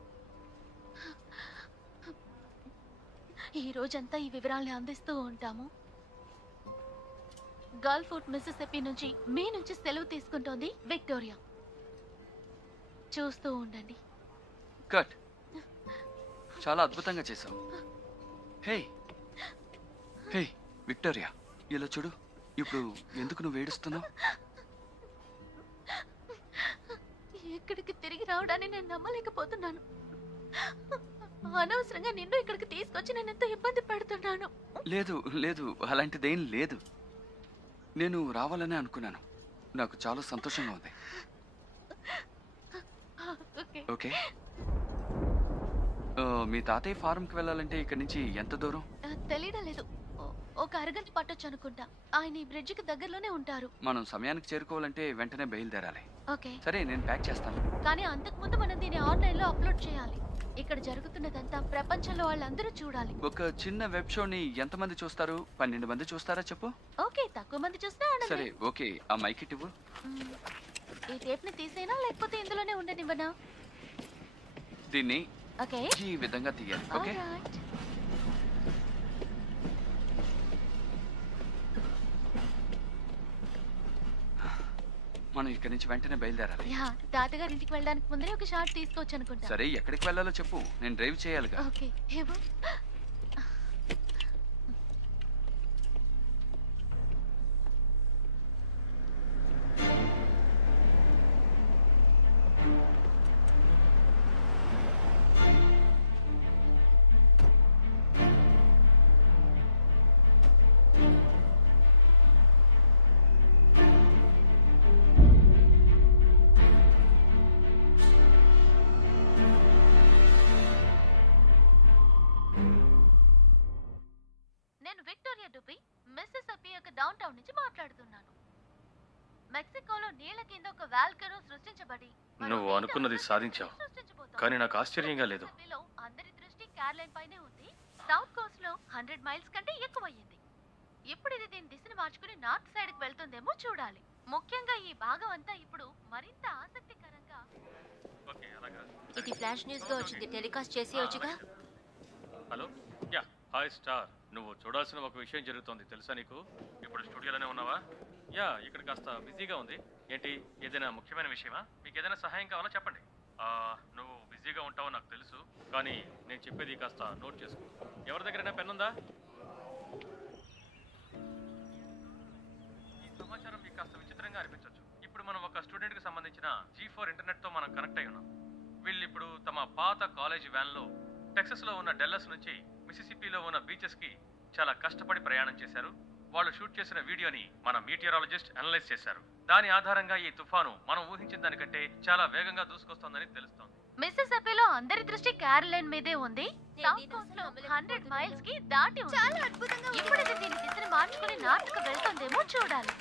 ఈ రోజంతా ఈ వివరాల్ని అందిస్తూ ఉంటాము. గల్ఫోర్ట్ మిసిసిపి నుంచి మీ నుంచి సెలవు తీసుకుంటోంది విక్టోరియా. చూస్తూ ఉండండి. కట్. చాలా అద్భుతంగా చేసావు. హే హే విక్టోరియా, ఇలా చూడు. ఇప్పుడు ఎందుకు నువ్వు ఏడుస్తున్నావు? ఎక్కడికి తిరిగి రావడాన్ని నేను నమ్మలేకపోతున్నాను. అనవసరంగా నిన్ను ఇక్కడికి తీసుకొచ్చి నేను ఎంతో ఇబ్బంది పెడుతున్నాను. లేదు లేదు, అలాంటిదేం లేదు. నేను రావాలనే అనుకున్నాను. నాకు చాలా సంతోషంగా ఉంది. ఓకే. ఓకే. మీ తాతయ్య ఫారంకి వెళ్ళాలంటే ఇక్కడి నుంచి ఎంత దూరం? తెలియడం లేదు. ఒక అరగంట పట్టొచ్చు అనుకుంటా. ఆయన ఈ బ్రిడ్జికి దగ్గరలోనే ఉంటారు. మనం సమయానికి చేరుకోవాలంటే వెంటనే బయలుదేరాలి. ఓకే. సరే, నేను ప్యాక్ చేస్తాను. కానీ అంతకు ముందు మనం దీన్ని ఆన్లైన్ లో అప్లోడ్ చేయాలి. ఇక్కడ జరుగుతున్నదంతా ప్రపంచంలో వాళ్ళందరూ చూడాలి. ఒక చిన్న వెబ్ షోని ఎంతమంది చూస్తారు? 12 మంది చూస్తారా చెప్పు? ఓకే, తక్కువ మంది చూస్తే సరే, ఓకే. ఆ మైక్ ఇవ్వు. ఈ టేప్ ని తీసేనా లేకపోతే ఇందులోనే ఉండనివ్వనా? దీన్ని ఓకే. ఈ విధంగా తీయాలి. ఓకే. Alright. మనం ఇక్కడి నుంచి వెంటనే బయలుదేరాలి. యా, తాతగారి ఇంటికి వెళ్ళడానికి ముందే ఒక షాట్ తీసుకోవచ్చు అనుకుంటా. సరే, ఎక్కడికి వెళ్ళాలో చెప్పు. నేను డ్రైవ్ చేయాలిగా. ఓకే. ఏవో నేను విక్టోరియా డుబి, మిస్సిసిపి యొక్క డౌన్ టౌన్ నుంచి మాట్లాడుతున్నాను. మెక్సికోలో నీళ్ల కింద ఒక వాల్కనో సృష్టించబడి నువ్వు అనుకున్నది సాధించావు. కానీ నాకు ఆశ్చర్యంగా లేదు. మిస్సిసిపిలో అందరి దృష్టి క్యారలైన్ పైనే ఉంది. సౌత్ కోస్ట్ లో 100 మైల్స్ కంటే ఎక్కువయ్యింది. ఇప్పుడు ఇది దీని దిశను మార్చుకుని నార్త్ సైడ్ కి వెళ్తుందేమో చూడాలి. ముఖ్యంగా ఈ భాగం అంతా ఇప్పుడు మరింత ఆసక్తికరంగా. ఓకే, అలాగా. ఇది ఫ్లాష్ న్యూస్ గా వచ్చింది. టెలికాస్ట్ చేసేయొచ్చుగా. హలో. Yeah, hi star. నువ్వు చూడాల్సిన ఒక విషయం జరుగుతోంది, తెలుసా నీకు? ఇప్పుడు స్టూడియోలోనే ఉన్నావా? యా, ఇక్కడ కాస్త బిజీగా ఉంది. ఏంటి, ఏదైనా ముఖ్యమైన విషయమా? మీకు ఏదైనా సహాయం కావాలా చెప్పండి. నువ్వు బిజీగా ఉంటావో నాకు తెలుసు, కానీ నేను చెప్పేది కాస్త నోట్ చేసుకో. ఎవరి దగ్గరైనా పెన్ ఉందా? ఈ సమాచారం మీకు కాస్త విచిత్రంగా అనిపించవచ్చు. ఇప్పుడు మనం ఒక స్టూడెంట్కి సంబంధించిన G4 ఇంటర్నెట్తో మనం కనెక్ట్ అయి ఉన్నాం. వీళ్ళు ఇప్పుడు తమ పాత కాలేజీ వ్యాన్లో టెక్సస్లో ఉన్న డెల్లస్ నుంచి మిసిసిపిలో ఉన్న బీచెస్కి చాలా కష్టపడి ప్రయాణం చేశారు. వాళ్ళు షూట్ చేసిన వీడియోని మన మీటియరాలజిస్ట్ అనలైజ్ చేశారు. దాని ఆధారంగా ఈ తుఫాను మనం ఊహించిన దానికంటే చాలా వేగంగా దూసుకొస్తోందని తెలుస్తోంది. మిస్సిసిపిలో అందరి దృష్టి క్యారలైన్ మీదే ఉంది. సౌత్ కోస్ట్ లో 100 మైల్స్ కి దాటి ఉంది. చాలా అద్భుతంగా. ఇప్పుడు ఇది దీని దిశను మార్చుకుని నార్త్ కు వెళ్తుందేమో చూడాలి.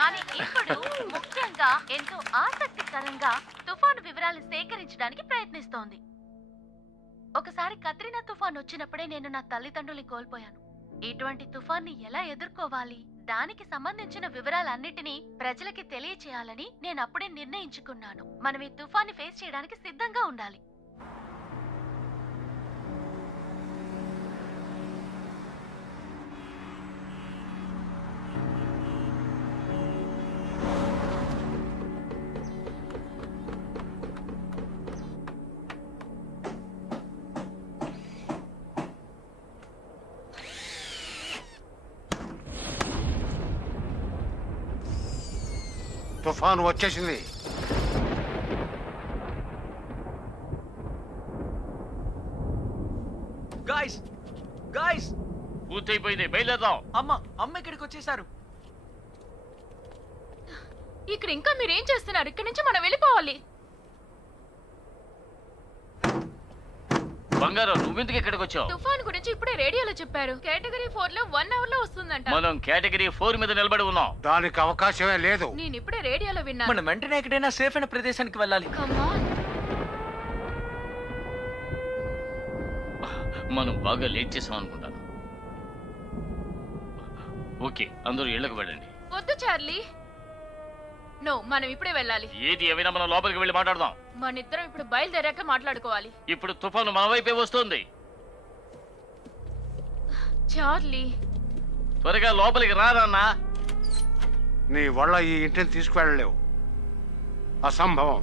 కానీ ఇప్పుడు ముఖ్యంగా ఎంతో ఆసక్తికరంగా తుఫాను వివరాలు సేకరించడానికి ప్రయత్నిస్తోంది. ఒకసారి కత్రినా తుఫాన్ వచ్చినప్పుడే నేను నా తల్లిదండ్రుల్ని కోల్పోయాను. ఇటువంటి తుఫాన్ని ఎలా ఎదుర్కోవాలి, దానికి సంబంధించిన వివరాలన్నిటినీ ప్రజలకి తెలియచేయాలని నేను అప్పుడే నిర్ణయించుకున్నాను. మనం ఈ తుఫాన్ని ఫేస్ చేయడానికి సిద్ధంగా ఉండాలి. తుఫాను వచ్చేసింది. గాయ్స్ గాయ్స్, పూర్తయిపోయింది, బయలుదేరదాం. అమ్మ ఇక్కడికి వచ్చేసారు. ఇక్కడ ఇంకా మీరేం చేస్తున్నారు? ఇక్కడి నుంచి మనం వెళ్ళిపోవాలి. బంగారం, నువ్వెందుకు ఇక్కడికి వచ్చావు? తుఫాన్ గురించి ఇప్పుడే రేడియోలో చెప్పారు. కేటగిరీ 4 లో 1 అవర్ లో వస్తుందంట. మనం కేటగిరీ 4 మీద నిలబడి ఉన్నాం. దానికి అవకాశమే లేదు. నేను ఇప్పుడే రేడియోలో విన్నాను. మనం వెంటనే ఎక్కడైనా సేఫ్ అయిన ప్రదేశానికి వెళ్ళాలి. Come on. మనం బాగా లేట్ చేసాం అనుకుంటాను. ఓకే, అందరూ ఇళ్లకు వెళ్ళండి. వద్దు చార్లీ. నో, మనం ఇప్పుడే వెళ్ళాలి. ఏది ఏమైనా మనం లోపలికి వెళ్ళి మాట్లాడదాం. మన ఇద్దరం ఇప్పుడు బయలుదేరాక మాట్లాడుకోవాలి. ఇప్పుడు తుఫాను మన వైపే వస్తుంది. చార్లీ, త్వరగా లోపలికి రానన్నా. నీ వల్ల ఈ ఇంటిని తీసుకువెళ్ళలేవు. అసంభవం.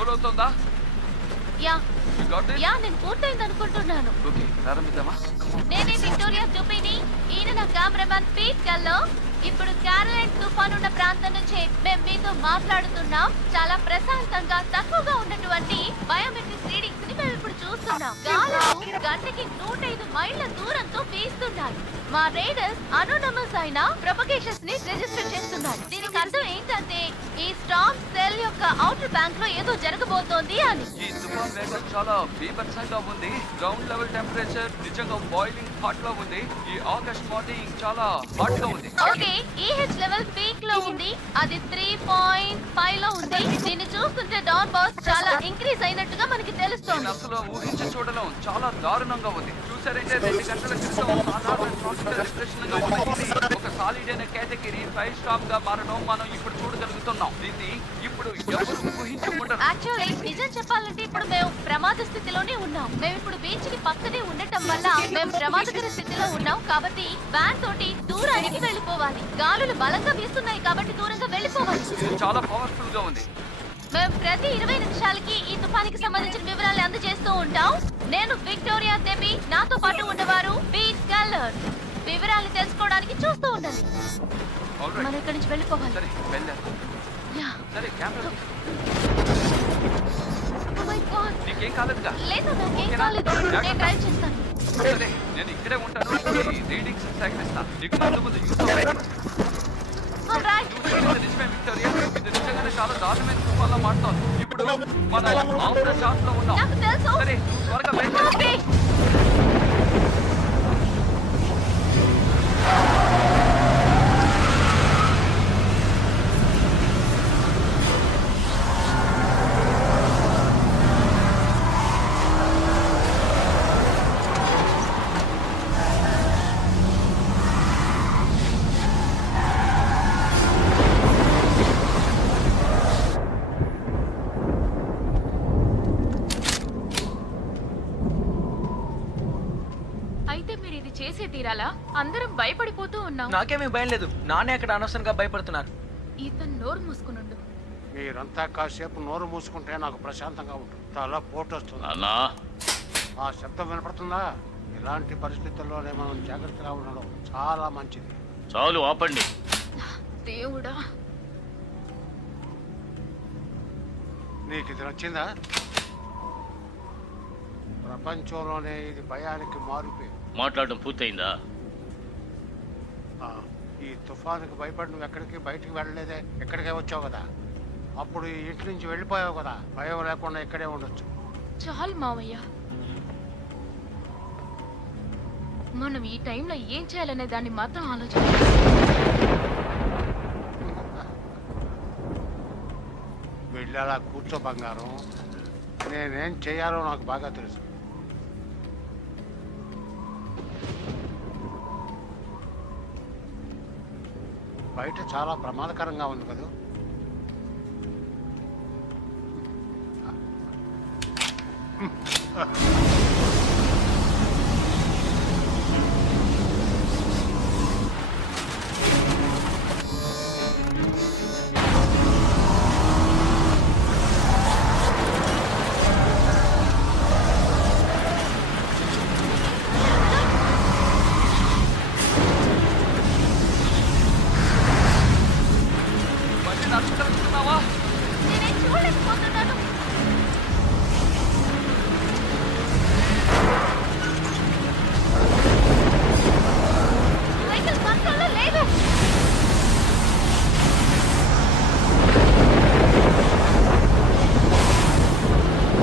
రోల్ అవుతుందా? Yeah You got this? Yeah నేను పూర్తయింది అనుకుంటున్నాను. ఓకే, ప్రారంభిద్దామా? నేనే విక్టోరియా దుబిని, ఈయన నా కెమెరామ్యాన్ పీట్ కల్లో. ఇప్పుడు క్యారలైన్ తుఫాన్ ఉన్న ప్రాంతం నుంచి మేము మీతో మాట్లాడుతున్నాం. చాలా ప్రశాంతంగా తక్కువగా ఉన్నటువంటి బయోమెట్రిక్ రీడింగ్స్ ని మేము ఇప్పుడు చూస్తున్నాం. గాలులు గంటకి 105 మైళ్ళ దూరంతో వీస్తున్నాయి. మా రైడర్స్ అనోనమస్ అయిన ప్రొపగేషన్స్ ని రిజిస్టర్ చేస్తున్నారు. దీనికి అర్థం ఏంటంటే ఈ స్టార్మ్ సెల్ యొక్క అవుటర్ బ్యాంక్ లో ఏదో జరగబోతోంది అని. ఈ తుఫాన్ వేగం చాలా బీభత్సంగా ఉంది. గ్రౌండ్ లెవెల్ టెంపరేచర్ నిజంగా బాయిలింగ్ హాట్ గా ఉంది. ఈ ఆగస్ట్ మార్నింగ్ చాలా హాట్ గా ఉంది. ఓకే, ఈహెచ్ లెవెల్ పీక్ లో ఉంది. అది 3.5 లో ఉంది. దీన్ని చూస్తుంటే డాన్ బాస్ చాలా ఇంక్రీజ్ అయినట్టుగా మనకి తెలుస్తోంది. నేను అసలు ఊహించి చూడడం చాలా దారుణంగా ఉంది. చూసారంటే 2 గంటల క్రితం సాధారణ ట్రాపికల్ డిప్రెషన్ గా ఉంది. ఒక సాలిడ్ అయిన కేటగిరీ 5 స్టార్ గా మారడం మనం ఇప్పుడు చూడగలుగుతున్నాం. దీన్ని ఇప్పుడు ఎవరు ఊహించి ఉండరు. యాక్చువల్లీ నిజం చెప్పాలంటే ఇప్పుడు మేము ప్రమాద స్థితిలోనే ఉన్నాం. మేము ఇప్పుడు బీచ్ కి పక్కనే ఉండటం వల్ల మేము ప్రమాదకర స్థితిలో ఉన్నాం. కాబట్టి వ్యాన్ తోటి దూరానికి వెళ్ళిపోవాలి. గాలులు బలంగా వీస్తున్నాయి కాబట్టి దూరంగా వెళ్ళిపోవాలి. ఇది చాలా పవర్ఫుల్ గా ఉంది. మేము ప్రతి 20 నిమిషాలకి ఈ తుఫానికి సంబంధించిన వివరాలు అందజేస్తూ ఉంటాం. నేను విక్టోరియా దెబి, నాతో పాటు ఉన్నవారు పీట్ కల్లర్. వివరాలు తెలుసుకోవడానికి చూస్తూ ఉండాలి. All right. మనం ఇక్కడి నుంచి వెళ్ళిపోవాలి. సరే వెళ్దాం. యా. సరే కెమెరా Oh my God. నీకేం కాలేదుగా? లేదు నాకేం ఓకేనా? కాలేదు. నేను డ్రైవ్ చేస్తాను. సరే నేను ఇక్కడే ఉంటాను. ఈ రీడింగ్స్ సేకరిస్తా. నీకు ముందు యూస్ అవుతాయి. All right. నువ్వు చెప్పింది నిజమే విక్టోరియా. ఇది నిజంగానే చాలా దారుణమైన తుఫాన్లా మారుతోంది. ఇప్పుడు మనం ఆంధ్ర షాట్ లో ఉన్నాం. నాకు తెలుసు. సరే నువ్వు త్వరగా వెళ్ళు. ఓకే. అయితే మీరు ఇది చేసే తీరాలా? అందరం భయపడిపోతూ ఉన్నాం. నాకేమీ భయం లేదు. నానే అక్కడ అనవసరంగా భయపడుతున్నారు. ఇతను నోరు మూసుకునుండు. మీరంతా కాసేపు నోరు మూసుకుంటే నాకు ప్రశాంతంగా ఉంటుంది. తల పోటు వస్తుంది. అన్నా ఆ శబ్దం వినపడుతుందా? ఇలాంటి పరిస్థితుల్లోనే మనం జాగ్రత్తగా ఉండడం చాలా మంచిది. చాలు ఆపండి. దేవుడా, నీకు ఇది నచ్చిందా? ప్రపంచంలోనే ఇది భయానికి మారిపోయింది. మాట్లాడడం పూర్తయిందా? ఈ తుఫానుకి భయపడి నువ్వు ఎక్కడికి బయటికి వెళ్ళలేదే, ఎక్కడికే వచ్చావు కదా. అప్పుడు ఈ ఇంటి నుంచి వెళ్ళిపోయావు కదా. భయం లేకుండా ఇక్కడే ఉండొచ్చు. చాలు మావయ్య. మనం ఈ టైంలో ఏం చేయాలనే దాన్ని మాత్రం ఆలోచించాలి. వెళ్ళి అలా కూర్చో బంగారం. నేనేం చేయాలో నాకు బాగా తెలుసు. బయట చాలా ప్రమాదకరంగా ఉంది కదా. మళ్ళీ నచ్చగలుగుతున్నావా? నేనేం చూడలేకపోతున్నాను. వెహికల్ కంట్రోల్లో లేదు.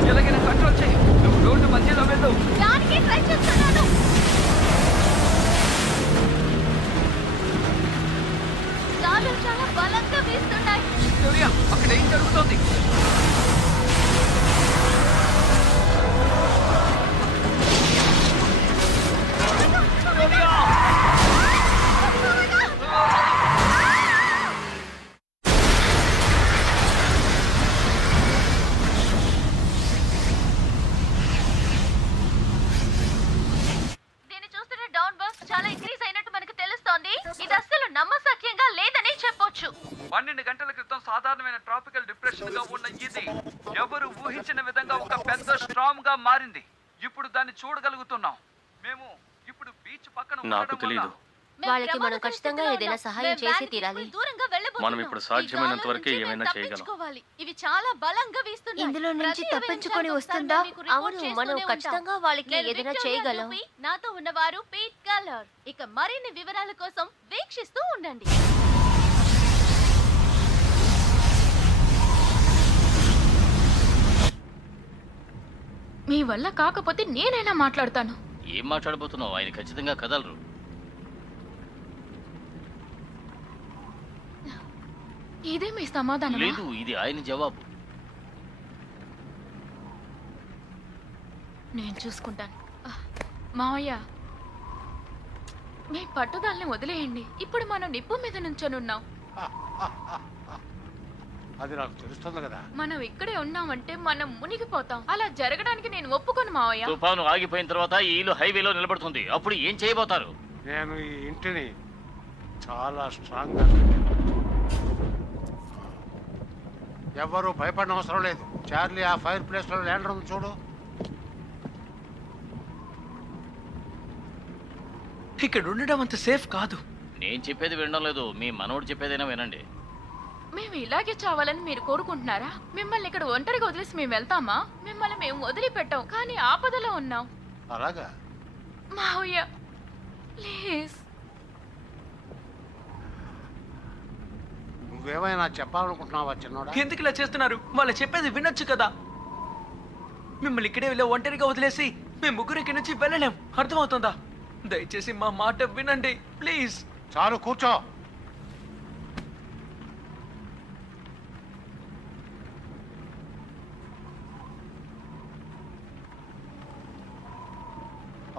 ఎలాగైనా కంట్రోల్ చేయి. నువ్వు రోడ్డు మధ్యలో వెళ్ళు. దానికి ట్రై చేస్తున్నాను. గాలులు చాలా బలంగా వీస్తున్నాయి. విక్టోరియా, అక్కడ ఏం జరుగుతోంది? విక్టోరియా! దీన్ని చూస్తుంటే డౌన్ బర్స్ట్ చాలా ఇంక్రీజ్ అయినట్టు మనకు తెలుస్తోంది. ఇది అస్సలు నమ్మశక్యంగా లేదని చెప్పొచ్చు. 12 గంటల క్రితం సాధారణమైన ట్రాపికల్ డిప్రెషన్ గా ఊహించిన విధంగా ఒక పెద్ద స్ట్రామ్ గా మారింది. ఇప్పుడు దాన్ని చూడగలుగుతున్నాం. మేము ఇప్పుడు బీచ్ పక్కన నాకు ఉండడం తెలీదు. వల్ల వాళ్ళకి మనం ఖచ్చితంగా ఏదైనా సహాయం చేసి తీరాలి. మనం ఇప్పుడు సాధ్యమైనంత వరకే ఏమైనా చేయగలం. ఇవి చాలా బలంగా వీస్తున్నాయి. ఇందులో నుంచి ప్రతి తప్పించుకొని event వస్తుందా? మీకు report అవును, చేస్తూనే మనం ఉంటాం. ఖచ్చితంగా వాళ్ళకి నేను ఏదైనా విక్టోరియా చేయగలం. లూపి, నాతో ఉన్నవారు పీట్ కలర్. ఇక మరిన్ని వివరాల కోసం వీక్షిస్తూ ఉండండి. మీ వల్ల కాకపోతే నేనైనా మాట్లాడతాను. ఏం మాట్లాడబోతున్నావు? ఆయన ఖచ్చితంగా కదలరు. ఇదే మీ సమాధానం? లేదు, ఇది ఆయన జవాబు. నేను చూసుకుంటాను. మావయ్య, మీ పట్టుదలని వదిలేయండి. ఇప్పుడు మనం నిప్పు మీద నుంచొనున్నాం. అది నాకు తెలుస్తుంది కదా. మనం ఇక్కడే ఉన్నామంటే మనం మునిగిపోతాం. అలా జరగడానికి నేను ఒప్పుకోను మావయ్య. తుఫాను ఆగిపోయిన తర్వాత ఈ ఇల్లు హైవేలో నిలబడుతుంది. అప్పుడు ఏం చేయబోతారు? నేను ఈ ఇంటిని చాలా స్ట్రాంగ్ ఎవ్వరూ భయపడిన అవసరం లేదు. చార్లీ, ఆ ఫైర్ ప్లేస్ లో ల్యాండర్ ఉంది చూడు. ఇక్కడ ఉండడం అంత సేఫ్ కాదు. నేను చెప్పేది వినడం లేదు. మీ మనోడు చెప్పేదైనా వినండి. మేము ఇలాగే చావాలని మీరు కోరుకుంటున్నారా? మిమ్మల్ని ఇక్కడ ఒంటరిగా వదిలేసి మేము వెళ్తామా? మిమ్మల్ని మేము వదిలిపెట్టాం, కానీ ఆపదలో ఉన్నాం. అలాగా? మావయ్య ప్లీజ్. నువ్వేమైనా చెప్పాలనుకుంటున్నావా చిన్నోడా? ఎందుకు ఇలా చేస్తున్నారు? వాళ్ళు చెప్పేది వినొచ్చు కదా. మిమ్మల్ని ఇక్కడే ఇలా ఒంటరిగా వదిలేసి మేము ముగ్గురు ఇక్కడి నుంచి వెళ్ళలేం. అర్థమవుతుందా? దయచేసి మా మాట వినండి ప్లీజ్. చాలు, కూర్చో.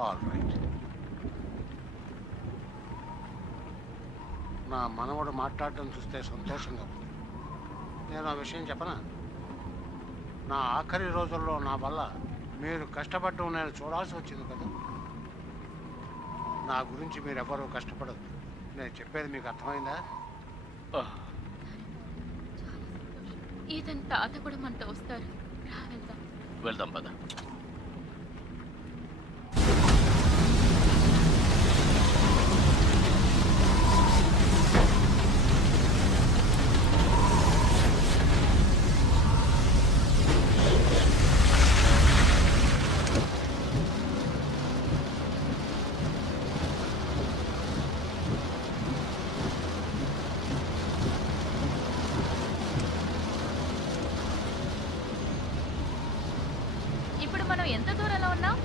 All right. నా మనవడు మాట్లాడటం చూస్తే సంతోషంగా ఉంది. నేను ఆ విషయం చెప్పనా? నా ఆఖరి రోజుల్లో నా వల్ల మీరు కష్టపడటం నేను చూడాల్సి వచ్చింది కదా. నా గురించి మీరెవ్వరూ కష్టపడద్దు. నేను చెప్పేది మీకు అర్థమైందా? ఇదంతా తాత కూడా మనతో వస్తారు. రా వెళ్దాం. వెళ్దాం పద. ఇప్పుడు మనం ఎంత దూరంలో ఉన్నాం?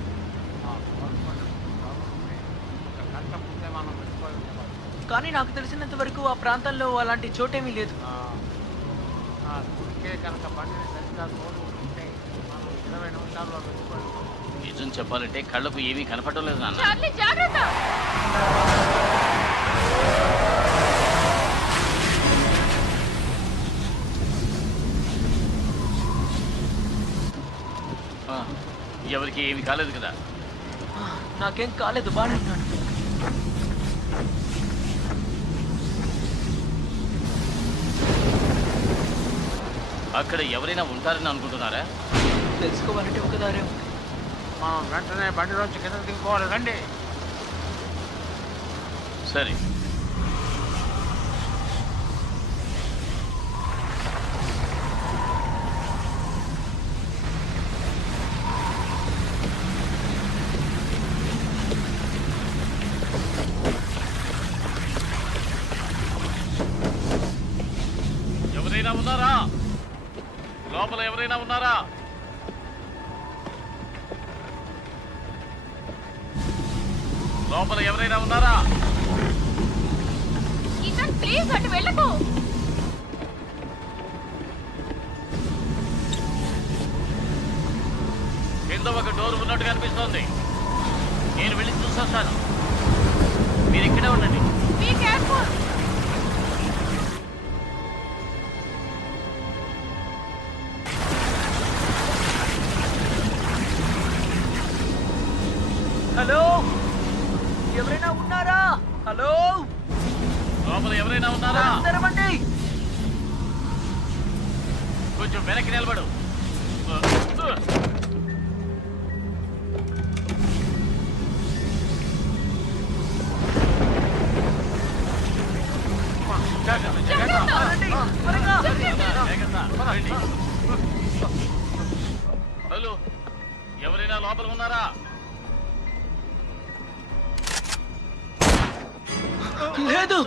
ఒక గంట ముందే మనం వెళ్ళిపోయి ఉండేవాళ్ళం. కానీ నాకు తెలిసినంత వరకు ఆ ప్రాంతంలో అలాంటి చోటేమీ లేదు. నా గురికే కనుక బండిని సరిగ్గా తోడు ఉంటే మనం 20 నిమిషాల్లో వెళ్ళిపోయి ఉంటాం. నిజం చెప్పాలంటే కళ్ళకు ఏమీ కనపడడం లేదు నాన్న. చార్లీ జాగ్రత్త. ఎవరికి ఏమీ కాలేదు కదా? నాకేం కాలేదు, బాగానే ఉన్నాను. అక్కడ ఎవరైనా ఉంటారని అనుకుంటున్నారా? తెలుసుకోవాలంటే ఒక దారే ఉంది. మనం వెంటనే బండిలోంచి కింద దిగిపోవాలి. రండి. సరే. ఎవరైనా ఉన్నారా? లోపల ఎవరైనా ఉన్నారా? లోపల ఎవరైనా ఉన్నారా? ఇతన్ ప్లీజ్ అటు వెళ్ళకు. కింద ఒక డోర్ ఉన్నట్టుగా అనిపిస్తోంది. నేను వెళ్ళి చూసొస్తాను. మీరు ఇక్కడే ఉండండి. Be careful. హలో, ఎవరైనా ఉన్నారా? హలో, లోపల ఎవరైనా ఉన్నారా? తెరవండి. కొంచెం వెనక్కి నిలబడు. లోపల ఉన్నారా? లేదు.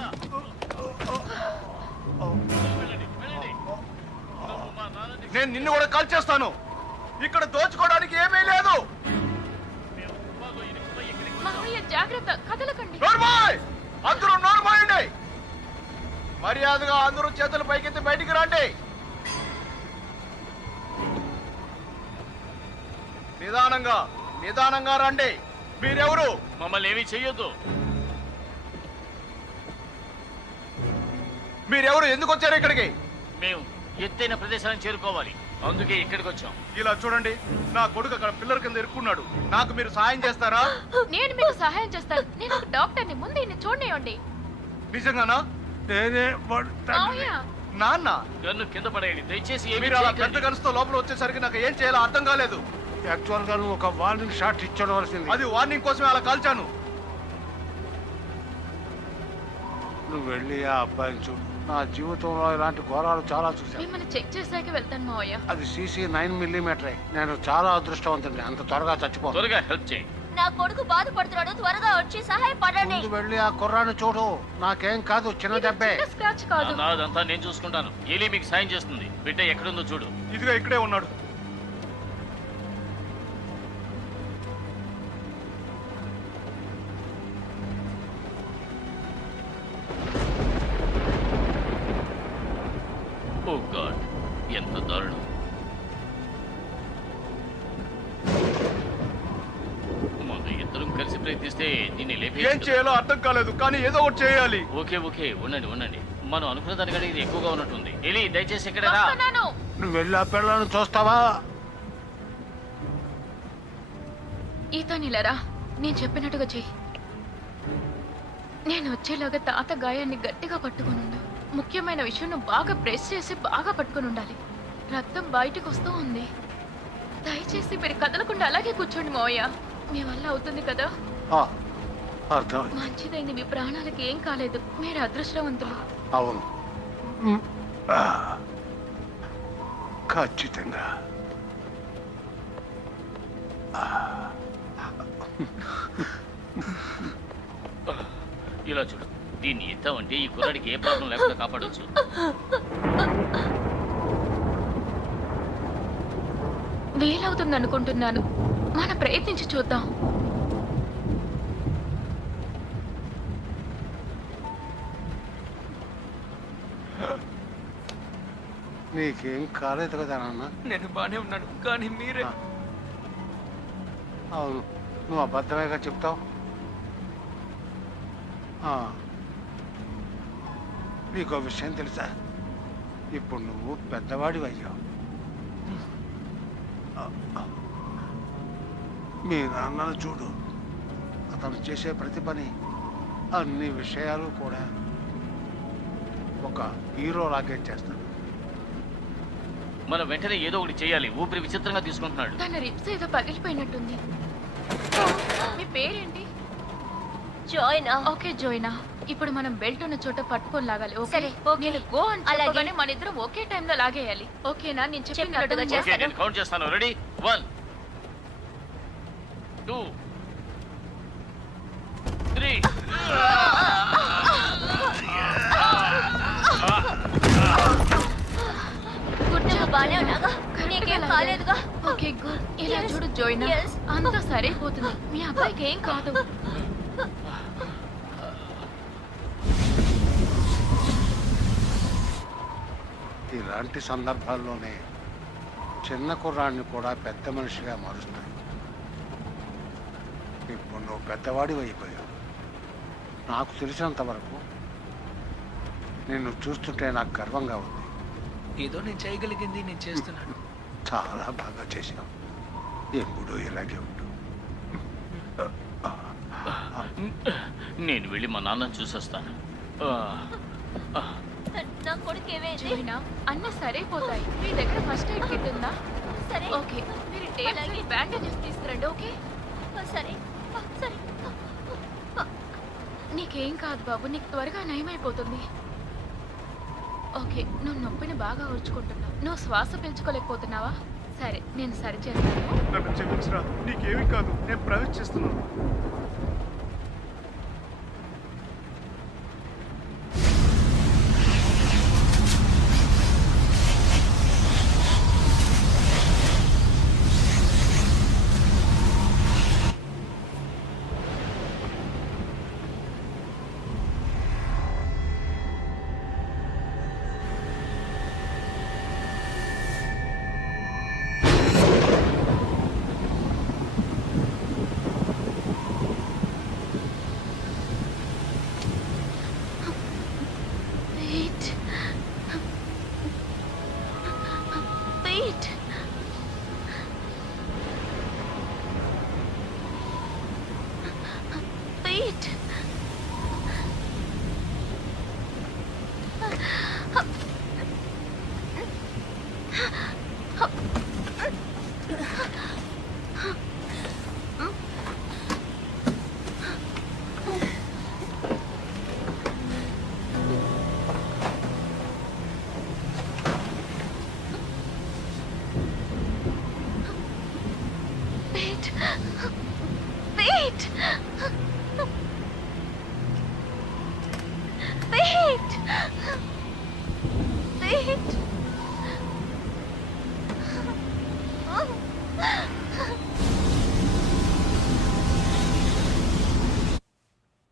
నేను నిన్ను కూడా కాల్ చేస్తాను. ఇక్కడ దోచుకోవడానికి ఏమీ లేదు. మావయ్య జాగ్రత్త, కదలకండి. నోర్మాయ్! అందరూ నోర్మాయండి. మర్యాదగా అందరూ చేతులు పైకెత్తి బయటికి రండి. నిదానంగా నిదానంగా రండి. మీరెవరు? మమ్మల్ని ఏమీ చెయ్యొద్దు. మీరెవరు? ఎందుకు వచ్చారు ఇక్కడికి? మేము ఎత్తైన ప్రదేశాన్ని చేరుకోవాలి, అందుకే ఇక్కడికి వచ్చాం. ఇలా చూడండి, నా కొడుకు అక్కడ పిల్లల కింద ఇరుక్కున్నాడు. నాకు మీరు సాయం చేస్తారా? నేను మీకు సహాయం చేస్తాను. నేను ఒక డాక్టర్ని, ముందు ఈయన చూడనివ్వండి. నిజంగానా? నేనే మావయ్య, నాన్న, గన్ను కింద పడేయండి దయచేసి. ఏమీ మీరు అలా పెద్ద చేయకండి. గన్నుతో లోపల వచ్చేసరికి నాకు ఏం చేయాలో అర్థం కాలేదు. యాక్చువల్ గా నువ్వు ఒక వార్నింగ్ షాట్ ఇచ్చవలసింది. అది వార్నింగ్ కోసమే అలా కాల్చాను. నువ్వు వెళ్ళి ఆ అబ్బాయిని చూడు. నా జీవితంలో ఇలాంటి ఘోరాలు చాలా చూశాను. మిమ్మల్ని చెక్ చేశాక వెళ్తాను మావయ్య. అది CC 9mm. నేను చాలా అదృష్టవంతుడిని, అంత త్వరగా చచ్చిపోను. త్వరగా హెల్ప్ చేయి. నా కొడుకు బాధపడుతున్నాడు, త్వరగా వచ్చి సహాయపడండి. ముందు వెళ్ళి ఆ కుర్రాన్ని చూడు. నాకేం కాదు, చిన్న దెబ్బే. చిన్న స్క్రాచ్ కాదు. అదంతా నేను చూసుకుంటాను. ఏలీ మీకు సాయం చేస్తుంది. బిడ్డ ఎక్కడుందో చూడు. ఇదిగా ఇక్కడే ఉన్నాడు. ఓ గాడ్, ఎంత దారుణం. మన ఇద్దరం కలిసి ప్రయత్నిస్తే దీన్ని లేపి ఏం చేయాలో అర్థం కాలేదు, కానీ ఏదో ఒకటి చేయాలి. ఓకే ఓకే, ఉండండి ఉండండి. మనం అనుకున్న దానికంటే ఇది ఎక్కువగా ఉన్నట్టుంది. ఎలి దయచేసి ఇక్కడ రా. వస్తున్నాను. నువ్వు వెళ్ళి ఆ పిల్లలను చూస్తావా? ఈతనిలరా, నేను చెప్పినట్టుగా చెయ్యి. నేను వచ్చేలాగా తాత గాయాన్ని గట్టిగా పట్టుకునుండు. ముఖ్యమైన విషయం, నువ్వు బాగా ప్రెస్ చేసి బాగా పట్టుకుని ఉండాలి. రక్తం బయటకు వస్తూ ఉంది. దయచేసి మీరు కదలకుండా అలాగే కూర్చోండి మావయ్య. మీ వల్ల అవుతుంది కదా? అర్థం. మంచిదైంది, మీ ప్రాణాలకి ఏం కాలేదు. మీరు అదృష్టవంతులు. అవును, ఖచ్చితంగా. ఇలా చూడు, దీన్ని ఎత్తామంటే ఈ కుర్రాడికి ఏ ప్రాబ్లం లేకుండా కాపాడొచ్చు. వీలవుతుంది అనుకుంటున్నాను. మనం ప్రయత్నించి చూద్దాం. నీకేం కాలేదు కదా నాన్న? నేను బానే ఉన్నాను, కానీ మీరే. అవును, నువ్వు అబద్ధమేగా చెప్తావు. నీకో విషయం తెలుసా? ఇప్పుడు నువ్వు పెద్దవాడివి అయ్యావు. మీ నాన్నను చూడు, అతను చేసే ప్రతి పని, అన్ని విషయాలు కూడా ఒక హీరో లాగే చేస్తాడు. మనం వెంటనే ఏదో ఒకటి చేయాలి. ఊపిరి విచిత్రంగా తీసుకుంటున్నాడు. తన రిప్స్ ఏదో పగిలిపోయినట్టుంది. మీ పేరేంటి? జోయినా. ఓకే జోయినా, ఇప్పుడు మనం బెల్ట్ ఉన్న చోట పట్టుకొని లాగాలి. సరే, ఓకే. నేను గో అని అలాగే. చెప్పగానే మన ఇద్దరం ఒకే టైంలో లాగేయాలి. ఓకేనా? నేను చెప్పినట్టుగా చెప్పినట్టుగా ఓకే, నేను కౌంట్ చేస్తాను. రెడీ? 1 2 3. నువ్వు బానే ఉన్నాగా? నీకేం కాలేదుగా? Okay good. ఇలా Yes. చూడు జోయినా, Yes. అంతా సరైపోతుంది. మీ అబ్బాయికి ఏం కాదు. ఇలాంటి సందర్భాల్లోనే చిన్న కుర్రాన్ని కూడా పెద్ద మనిషిగా మారుస్తాయి. ఇప్పుడు నువ్వు పెద్దవాడివి అయిపోయావు. నాకు తెలిసినంత వరకు నిన్ను చూస్తుంటే నాకు గర్వంగా ఉంది. ఏదో నేను చేయగలిగింది నేను చేస్తున్నాను. చాలా బాగా చేశావు. ఎప్పుడూ ఇలాగే ఉండు. నేను వెళ్ళి మా నాన్నని చూసొస్తాను. నా కొడుకు ఏమైంది? జోయినా, అన్నీ సరైపోతాయి. మీ దగ్గర ఫస్ట్ ఎయిడ్ కిట్ ఉందా? సరే. ఓకే, మీరు టేప్స్ బ్యాండేజెస్ తీసుకురండి. ఓకే, సరే సరే. నీకేం కాదు బాబు, నీకు త్వరగా నయమైపోతుంది. ఓకే, నువ్వు నొప్పిని బాగా ఓర్చుకుంటున్నావు. నువ్వు శ్వాస పీల్చుకోలేకపోతున్నావా? సరే నేను సరి చేస్తాను. నన్ను క్షమించరా, నీకేమీ కాదు, నేను ప్రామిస్ చేస్తున్నాను. Wait. Wait. Wait. Wait. Wait. Wait. Wait.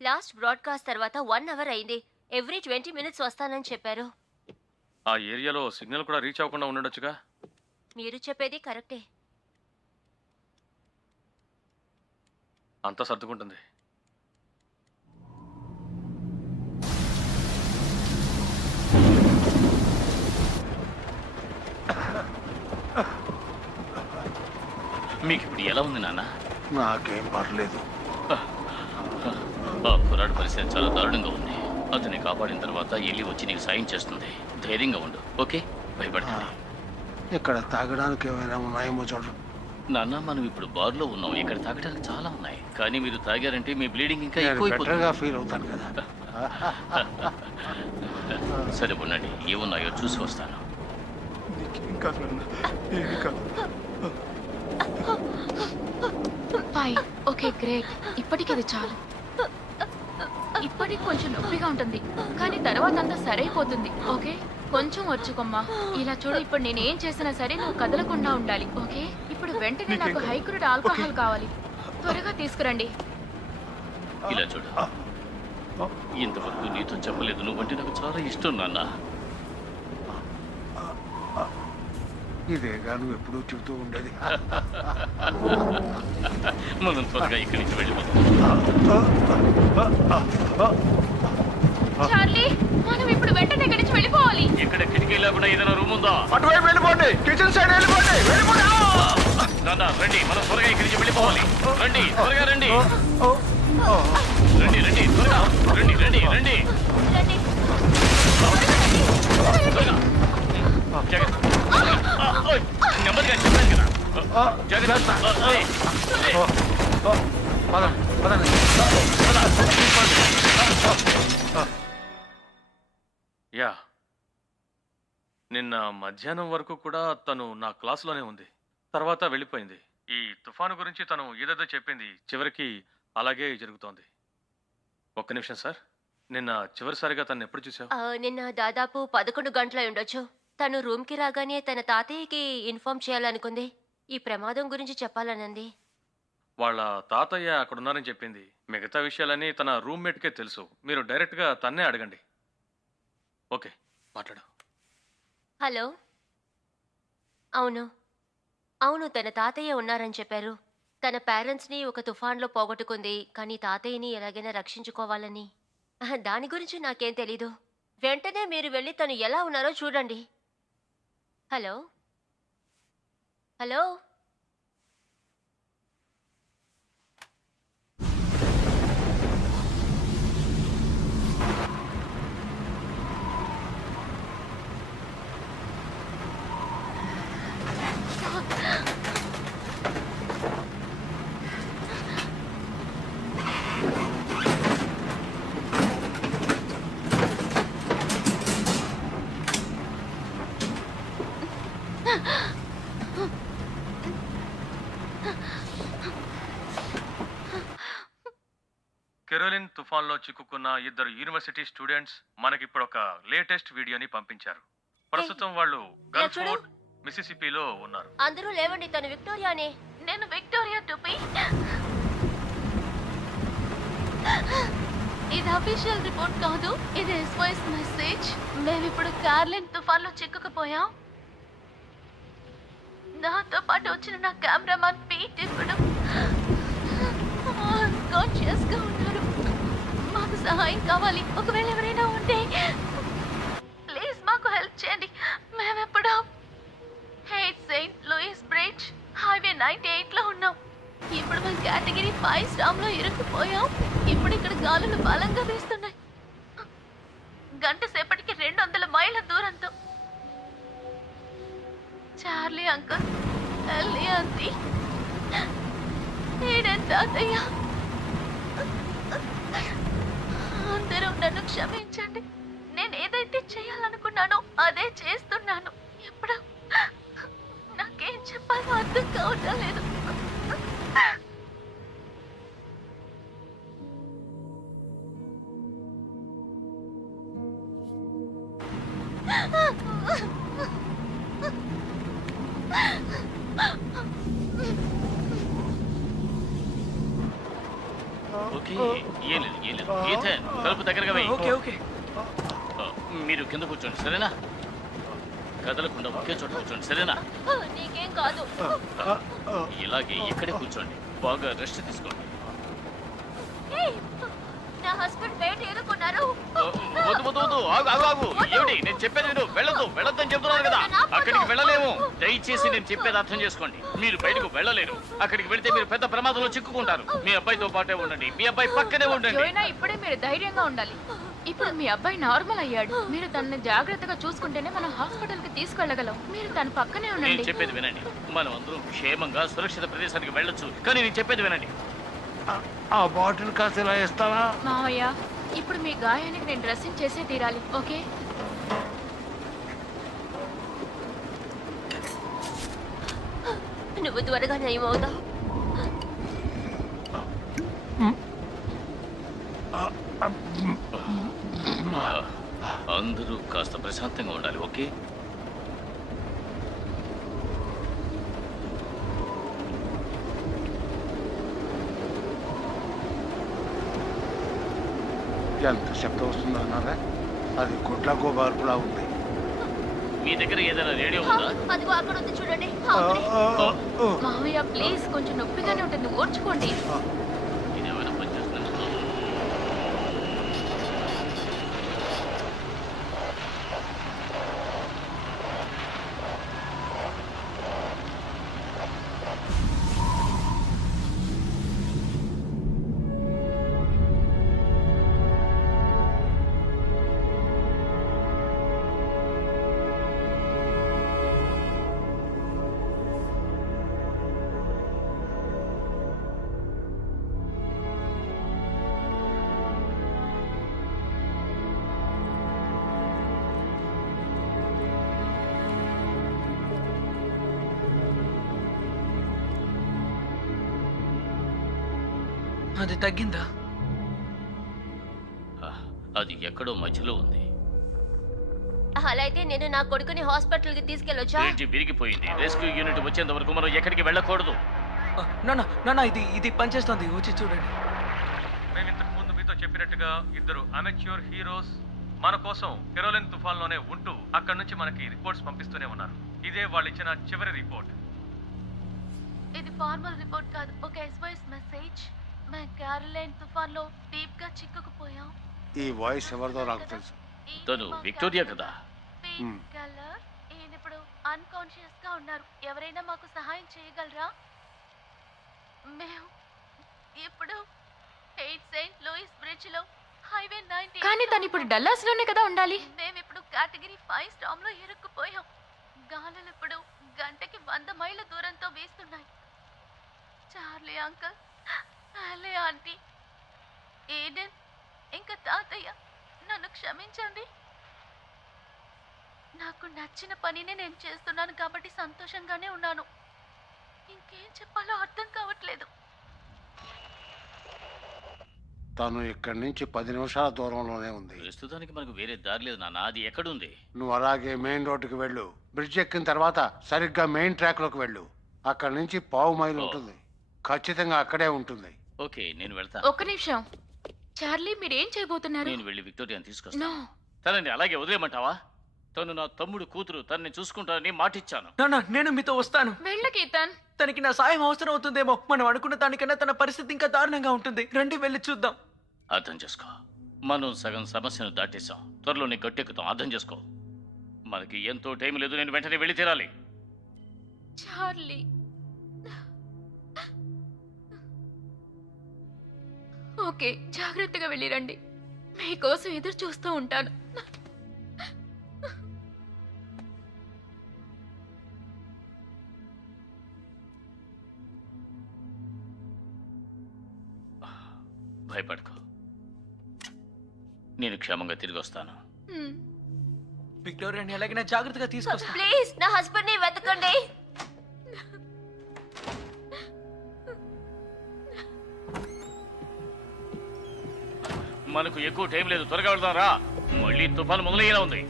Last broadcast తర్వాత 1 అవర్ అయింది. ఎవ్రీ 20 minutes వస్తానని చెప్పారు. ఆ ఏరియాలో సిగ్నల్ కూడా రీచ్ అవ్వకుండా ఉండొచ్చుగా. మీరు చెప్పేది కరెక్టే. అంతా సర్దుకుంటుంది. మీకు ఇప్పుడు ఎలా ఉంది నాన్న? నాకేం పర్లేదు. ఆ కుర్రాడి పరిస్థితి చాలా దారుణంగా ఉంది. అతన్ని కాపాడిన తర్వాత ఎల్లి వచ్చి నీకు సాయం చేస్తుంది. ధైర్యంగా ఉండు, ఓకే? భయపడతాను. ఇక్కడ తాగడానికి ఏమైనా ఉన్నాయేమో చూడు. నాన్న, మనం ఇప్పుడు బార్లో ఉన్నాం. ఇక్కడ తాగడానికి చాలా ఉన్నాయి, కానీ మీరు తాగారంటే మీ బ్లీడింగ్ ఇంకా నేను ఎక్కువైపోతుంది. బెటర్గా ఫీల్ అవుతాను కదా. సరే ఉండండి, ఏమున్నాయో చూసి వస్తాను. నీకేం కాదు నాన్న, ఏమీ కాదు. ఫైన్. Okay, great. ఇప్పటికి అది చాలు. ఇప్పటికి కొంచెం నొప్పిగా ఉంటుంది, కానీ తర్వాత అంతా సరైపోతుంది. ఓకే, కొంచెం వచ్చుకోమ్మా. ఇలా చూడు, ఇప్పుడు నేను ఏం చేసినా సరే నువ్వు కదలకుండా ఉండాలి. ఓకే, ఇప్పుడు వెంటనే నాకు హైక్రూడ్ ఆల్కహాల్ కావాలి. త్వరగా తీసుకురండి. ఇలా చూడు, ఇంతవరకు నీతో చెప్పలేదు, నువ్వంటే నాకు చాలా ఇష్టం నాన్న. ఇదేగా నువ్వు ఎప్పుడూ చెబుతూ ఉండేది. మనం త్వరగా ఇక్కడి నుంచి వెళ్ళిపోతాం. చార్లీ, మనం ఇప్పుడు వెంటనే ఇక్కడి నుంచి వెళ్ళిపోవాలి. ఇక్కడ కిటికీ లేకుండా ఏదైనా రూమ్ ఉందా? అటువైపు వెళ్ళిపోండి, కిచెన్ సైడ్ వెళ్ళిపోండి, వెళ్ళిపోండి. నాన్న రండి, మనం త్వరగా ఇక్కడి నుంచి వెళ్ళిపోవాలి. రండి, త్వరగా రండి. రండి రండి, త్వరగా రండి రండి రండి. త్వరగా. జాగ్రత్త. ఓయ్, నెమ్మదిగా చెప్పాను కదా. జాగ్రత్త. ఏయ్, ఏయ్. యా, నిన్న మధ్యాహ్నం వరకు కూడా తను నా క్లాసులోనే ఉంది. తర్వాత వెళ్ళిపోయింది. ఈ తుఫాను గురించి తను ఏదేదో చెప్పింది. చివరికి అలాగే జరుగుతోంది. ఒక్క నిమిషం సార్, నిన్న చివరిసారిగా తను ఎప్పుడు చూసావు? నిన్న దాదాపు 11 గంటలై ఉండొచ్చు. తను రూమ్కి రాగానే తన తాతయ్యకి ఇన్ఫార్మ్ చేయాలనుకుంది. ఈ ప్రమాదం గురించి చెప్పాలనంది. వాళ్ళ తాతయ్య అక్కడ ఉన్నారని చెప్పింది. మిగతా విషయాలన్నీ తన రూమ్మేట్కే తెలుసు. మీరు డైరెక్ట్గా తన్నే అడగండి. ఓకే, మాట్లాడు. హలో. అవును అవును, తన తాతయ్య ఉన్నారని చెప్పారు. తన పేరెంట్స్ని ఒక తుఫాన్లో పోగొట్టుకుంది, కానీ తాతయ్యని ఎలాగైనా రక్షించుకోవాలని. దాని గురించి నాకేం తెలీదు. వెంటనే మీరు వెళ్ళి తను ఎలా ఉన్నారో చూడండి. Hello hello. తుఫాన్లో చిక్కుకున్న ఇద్దరు యూనివర్సిటీ స్టూడెంట్స్ మనకిప్పుడు ఒక లేటెస్ట్ వీడియోని పంపించారు. ప్రస్తుతం వాళ్ళు గల్ఫోర్డ్ మిసిసిపిలో ఉన్నారు. అందరూ లేవండి, తను విక్టోరియానే. నేను విక్టోరియా టూపీ. ఇది అఫీషియల్ రిపోర్ట్ కాదు, ఇది SOS మెసేజ్. మేమిప్పుడు కార్లిన్ తుఫాన్లో చిక్కుకుపోయాం. నాతో పాటు వచ్చిన నా కెమెరామాన్ పీట్ ఇప్పుడు కాన్షియస్ గా ఉన్నారు. మాకు సహాయం కావాలి. ఒకవేళ ఎవరైనా ఉంటే ప్లీజ్ మాకు హెల్ప్ చేయండి. మేమెప్పుడు సెయింట్ లూయిస్ బ్రిడ్జ్ హైవే 98 లో ఉన్నాం. ఇప్పుడు మేము కేటగిరీ 5 స్టామ్ లో ఇరుక్కుపోయాం. ఇప్పుడు ఇక్కడ గాలులు బలంగా వీస్తున్నాయి. గంట సేపటికి 200 మైళ్ళ దూరంతో. చార్లీ అంకుల్, ఎల్లి ఆంటీ, ఈడెన్ తాతయ్య, అందరూ నన్ను క్షమించండి. నేను ఏదైతే చేయాలనుకున్నానో అదే చేస్తున్నాను. ఇప్పుడు నాకేం చెప్పాలో అర్థం కావటం లేదు. ఓకే, ఏం లేదు. ఈథన్, తలుపు దగ్గరగా వెయ్యి. Okay okay. మీరు కింద కూర్చోండి, సరేనా? కదలకుండా ఒకే చోట కూర్చోండి, సరేనా? నీకేం కాదు. ఇలాగే ఇక్కడే కూర్చోండి, బాగా రెస్ట్ తీసుకోండి. ఏయ్, నా హస్బెండ్ బయట ఎదుర్కొన్నారు. వద్దు, ఆగు. ఏమిటి నేను చెప్పేది? నేను వెళ్ళొద్దని చెప్తున్నాను కదా. అక్కడికి వెళ్ళలేము. దయచేసి నేను చెప్పేది అర్థం చేసుకోండి. మీరు బయటకు వెళ్ళలేరు. అక్కడికి వెళితే మీరు పెద్ద ప్రమాదంలో చిక్కుకుంటారు. మీ అబ్బాయితో పాటే ఉండండి, మీ అబ్బాయి పక్కనే ఉండండి. జోయినా, ఇప్పుడే మీరు ధైర్యంగా ఉండాలి. ఇప్పుడు మీ అబ్బాయి నార్మల్ అయ్యాడు. మీరు తనని జాగ్రత్తగా చూసుకుంటేనే మనం హాస్పిటల్ కి తీసుకెళ్ళగలం. మీరు తన పక్కనే నేను ఉండండి. చెప్పేది వినండి. మనం అందరం క్షేమంగా సురక్షిత ప్రదేశానికి వెళ్ళొచ్చు, కానీ నేను చెప్పేది వినండి. ఆ బాటిల్ కాస్త ఇలా ఇస్తావా? మావయ్య, ఇప్పుడు మీ గాయానికి నేను డ్రెస్సింగ్ చేసే తీరాలి. ఓకే? నువ్వు త్వరగా నయమవుతావు. అందరూ కాస్త ప్రశాంతంగా ఉండాలి, ఓకే? ఎంత శబ్దం వస్తుందో అన్నారా? అది గుడ్ల గోబార్పులా ఉంది. మీ దగ్గర ఏదైనా రేడియో ఉందా? అదిగో అక్కడ ఉంది చూడండి. మావయ్య, ప్లీజ్, కొంచెం నొప్పిగానే ఉంటుంది, ఓర్చుకోండి. ఇది ఏమైనా పనిచేస్తుందా? అది తగ్గిందా? అది ఎక్కడో మధ్యలో ఉంది. అలా అయితే నేను నా కొడుకుని హాస్పిటల్ కి తీసుకెళ్ళొచ్చా? బ్రిడ్జి విరిగిపోయింది. రెస్క్యూ యూనిట్ వచ్చేంత వరకు మనం ఎక్కడికి వెళ్ళకూడదు. నాన్న ఇది పనిచేస్తుంది, వచ్చి చూడండి. మేము ఇంతకు ముందు మీతో చెప్పినట్టుగా ఇద్దరు అమెచ్యూర్ హీరోస్ మన కోసం కెరోలిన్ తుఫాన్లోనే ఉంటూ అక్కడ నుంచి మనకి రిపోర్ట్స్ పంపిస్తూనే ఉన్నారు. ఇదే వాళ్ళు ఇచ్చిన చివరి రిపోర్ట్. ఇది ఫార్మల్ రిపోర్ట్ కాదు, ఒక SOS మెసేజ్. మేము క్యారోలైన్ తుఫాన్లో డీప్ గా చిక్కుకుపోయాం. ఈ వాయిస్ ఎవరిదో నాకు తెలుసు. తను విక్టోరియా కదా? కలర్. ఈయన ఇప్పుడు అన్కాన్షియస్ గా ఉన్నారు. ఎవరైనా మాకు సహాయం చేయగలరా? మేము ఇప్పుడు సెయింట్ లూయిస్ బ్రిడ్జ్ లో హైవే 98. కానీ తను ఇప్పుడు డల్లాస్ లోనే కదా ఉండాలి. మేము ఇప్పుడు కేటగిరీ 5 స్టామ్ లో ఇరుక్కుపోయాం. గాలులు ఇప్పుడు గంటకి 100 మైళ్ళ దూరంతో వీస్తున్నాయి. చార్లీ అంకుల్, అలే ఆంటీ, ఏడెన్, ఇంకా తాతయ్య, నన్ను క్షమించండి. నాకు నచ్చిన పనినే నేను చేస్తున్నాను కాబట్టి సంతోషంగానే ఉన్నాను. ఇంకేం చెప్పాలో అర్థం కావట్లేదు. తను ఇక్కడి నుంచి 10 నిమిషాల దూరంలోనే ఉంది. ప్రస్తుతానికి మనకు వేరే దారి లేదు నాన్న. అది ఎక్కడుంది? నువ్వు అలాగే మెయిన్ రోడ్డుకి వెళ్ళు. బ్రిడ్జ్ ఎక్కిన తర్వాత సరిగ్గా మెయిన్ ట్రాక్లోకి వెళ్ళు. అక్కడి నుంచి 1/2 మైలు ఉంటుంది. ఖచ్చితంగా అక్కడే ఉంటుంది. ఓకే, నేను వెళ్తా. ఒక్క నిమిషం. చార్లీ, మీరేం చేయబోతున్నారు? నేను వెళ్ళి విక్టోరియాని తీసుకొస్తాను. నో. తనని అలాగే వదిలేయమంటావా? తను నా తమ్ముడు కూతురు. తనని చూసుకుంటానని మాటిచ్చాను. నాన్న, నేను మీతో వస్తాను. వెళ్ళ కీర్తన్. తనకి నా సాయం అవసరం అవుతుందేమో. మనం అనుకున్న దానికన్నా తన పరిస్థితి ఇంకా దారుణంగా ఉంటుంది. రండి వెళ్ళి చూద్దాం. అర్థం చేసుకో, మనం సగం సమస్యను దాటేశాం. త్వరలోనే గట్టెక్కుతాం. అర్థం చేసుకో, మనకి ఎంతో టైం లేదు. నేను వెంటనే వెళ్ళి తీరాలి. చార్లీ, ఓకే, జాగ్రత్తగా వెళ్ళిరండి. మీకోసం ఎదురు చూస్తూ ఉంటాను. భయపడకు, నేను క్షేమంగా తిరిగి వస్తాను. విక్టోరియాని ఎలాగైనా జాగ్రత్తగా తీసుకొస్తా. ప్లీజ్ నా హస్బెండ్ ని వెతకండి. మనకు ఎక్కువ టైం లేదు. త్వరగా వెళ్దాం రా. మళ్ళీ తుఫాను మొదలయ్యేలా ఉంది.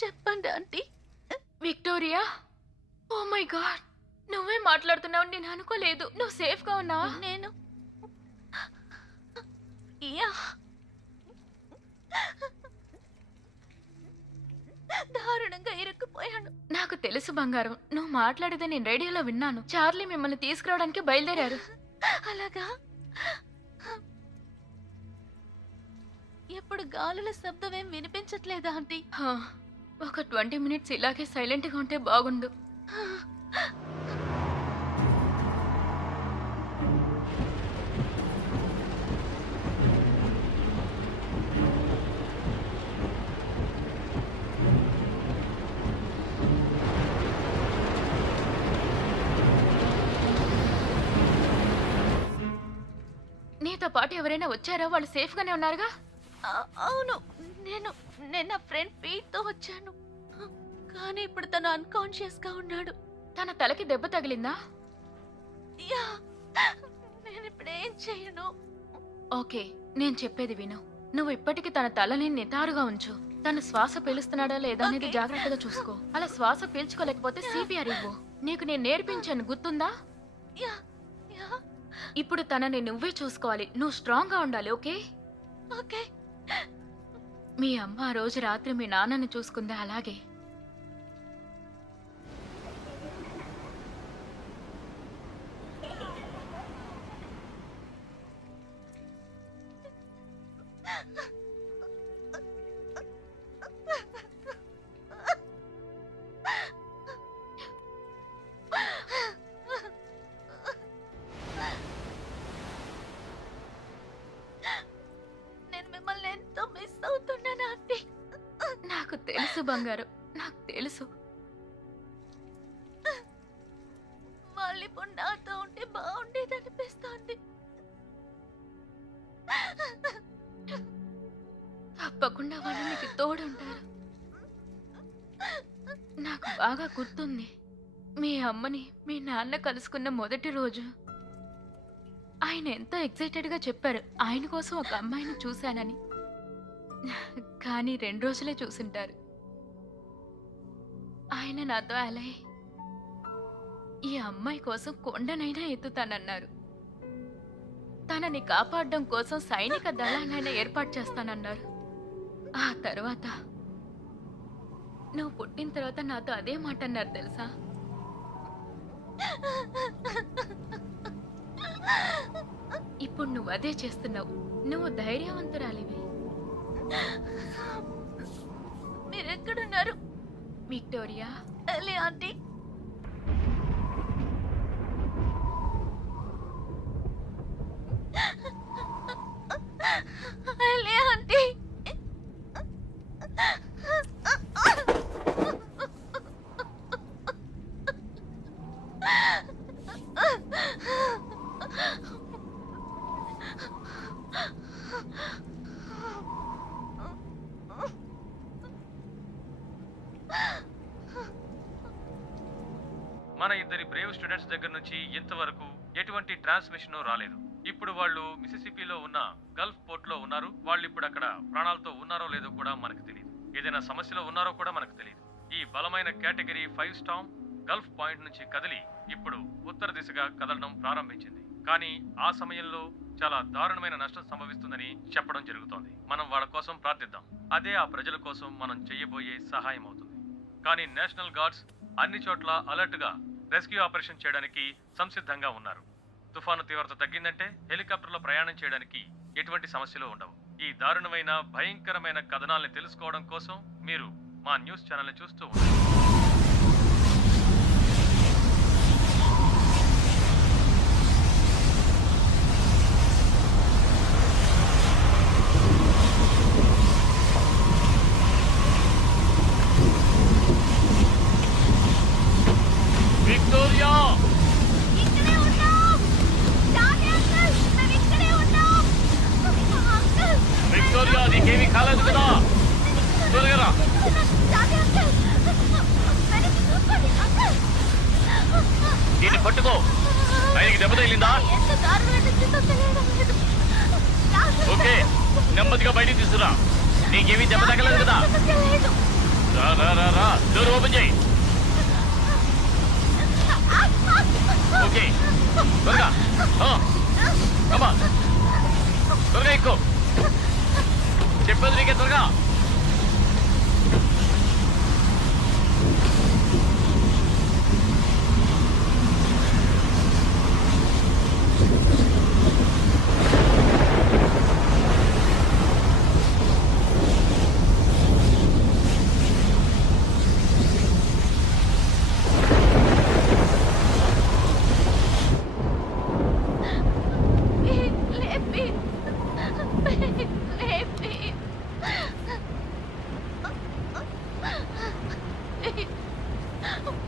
చెప్పండి aunty. Victoria, oh my God, నువ్వే మాట్లాడుతున్నావు. నేను అనుకోలేదు. నువ్వు సేఫ్ గా ఉన్నావా? నేను యా, దారుణంగా ఇరుక్కుపోయాను. నాకు తెలుసు బంగారం, నువ్వు మాట్లాడేది నేను రేడియోలో విన్నాను. చార్లీ మిమ్మల్ని తీసుకురావడానికి బయలుదేరారు. అలాగా? ఎప్పుడు గాలుల శబ్దం ఏం వినిపించట్లేదా ఆంటీ? హా, ఒక 20 మినిట్స్ ఇలాగే సైలెంట్ గా ఉంటే బాగుండు. నీతో పాటు ఎవరైనా వచ్చారా? వాళ్ళు సేఫ్ గానే ఉన్నారుగా? అవును, నేను నా ఫ్రెండ్ పీట్ తో వచ్చాను. కానీ ఇప్పుడు తను అన్కాన్షియస్ గా ఉన్నాడు. తన తలకి దెబ్బ తగిలిందా? యా, నేను ఇప్పుడు ఏం చేయను? ఓకే, నేను చెప్పేది విను. నువ్వు ఇప్పటికి తన తలని నిటారుగా ఉంచు. తను శ్వాస పీలుస్తున్నాడా లేదా అనేది జాగ్రత్తగా చూసుకో. అలా శ్వాస పీల్చుకోలేకపోతే సిపిఆర్ ఇవ్వు. నీకు నేను నేర్పించాను, గుర్తుందా? యా యా, ఇప్పుడు తనని నువ్వే చూసుకోవాలి. నువ్వు స్ట్రాంగ్ గా ఉండాలి. ఓకే? ఓకే. మీ అమ్మ ఆ రోజు రాత్రి మీ నాన్నని చూసుకుందా అలాగే? నేను మిమ్మల్ని ఎంతో మిస్ అవుతున్నాను ఆంటీ. నాకు తెలుసు బంగారం, నాకు తెలుసు. వాళ్ళు ఇప్పుడు నాతో ఉంటే బాగుండేది అనిపిస్తోంది. తప్పకుండా వాళ్ళు నీకు తోడుంటారు. నాకు బాగా గుర్తుంది, మీ అమ్మని మీ నాన్న కలుసుకున్న మొదటి రోజు ఆయన ఎంతో ఎక్సైటెడ్ గా చెప్పారు ఆయన కోసం ఒక అమ్మాయిని చూశానని. కానీ 2 రోజులే చూసుంటారు. ఆయన నాతో అలా ఈ అమ్మాయి కోసం కొండనైనా ఎత్తుతానన్నారు. తనని కాపాడడం కోసం సైనిక దళాన్నైనా ఏర్పాటు చేస్తానన్నారు. ఆ తర్వాత నువ్వు పుట్టిన తర్వాత నాతో అదే మాట అన్నారు తెలుసా? ఇప్పుడు నువ్వు అదే చేస్తున్నావు. నువ్వు ధైర్యవంతురాలివి. మీరెక్కడున్నారు? Victoria, Ellie aunty. లే ఆంటీ. మన ఇద్దరి బ్రేవ్ స్టూడెంట్స్ దగ్గర నుంచి ఇంతవరకు ఎటువంటి ట్రాన్స్మిషన్ రాలేదు. ఇప్పుడు వాళ్ళు మిసిసిపిలో ఉన్న గల్ఫ్ పోర్ట్ లో ఉన్నారు. వాళ్ళు ఇప్పుడు అక్కడ ప్రాణాలతో ఉన్నారో లేదో కూడా మనకు తెలియదు. ఏదైనా సమస్యలో ఉన్నారో కూడా మనకు తెలియదు. ఈ బలమైన కేటగిరీ 5 స్టార్మ్ గల్ఫ్ పాయింట్ నుంచి కదిలి ఇప్పుడు ఉత్తర దిశగా కదలడం ప్రారంభించింది. కానీ ఆ సమయంలో చాలా దారుణమైన నష్టం సంభవిస్తుందని చెప్పడం జరుగుతోంది. మనం వాళ్ళ కోసం ప్రార్థిద్దాం. అదే ఆ ప్రజల కోసం మనం చేయబోయే సహాయం అవుతుంది. కానీ నేషనల్ గార్డ్స్ అన్ని చోట్ల అలర్ట్ గా రెస్క్యూ ఆపరేషన్ చేయడానికి సంసిద్ధంగా ఉన్నారు. తుఫాను తీవ్రత తగ్గిందంటే హెలికాప్టర్లో ప్రయాణం చేయడానికి ఎటువంటి సమస్యలు ఉండవు. ఈ దారుణమైన భయంకరమైన కథనాల్ని తెలుసుకోవడం కోసం మీరు మా న్యూస్ ఛానల్ని చూస్తూ ఉండండి. విక్టోరియా ఇక్కడే ఉన్నాం. డాడీ అంకుల్, మేము ఇక్కడే ఉన్నాం. అంకుల్, విక్టోరియా నీకేమీ కాలేదు కదా? త్వరగా రా. డాడీ అంకుల్, వెనక్కి చూసుకోండి అంకుల్. దీన్ని పట్టుకో. ఆయనకి దెబ్బ తగిలిందా? ఎంత దారుణమైన స్థితిలో తెలియడం లేదు. ఓకే, నెమ్మదిగా బయటికి తీసుకురా. నీకేమీ దెబ్బ తగలేదు కదా? తెలియదు. రా రా రా రా, డోర్ ఓపెన్ చేయి. ఓకే, త్వరగా. కమా, త్వరగా ఎక్కువ. చెప్పేది నీకే, త్వరగా. లేపి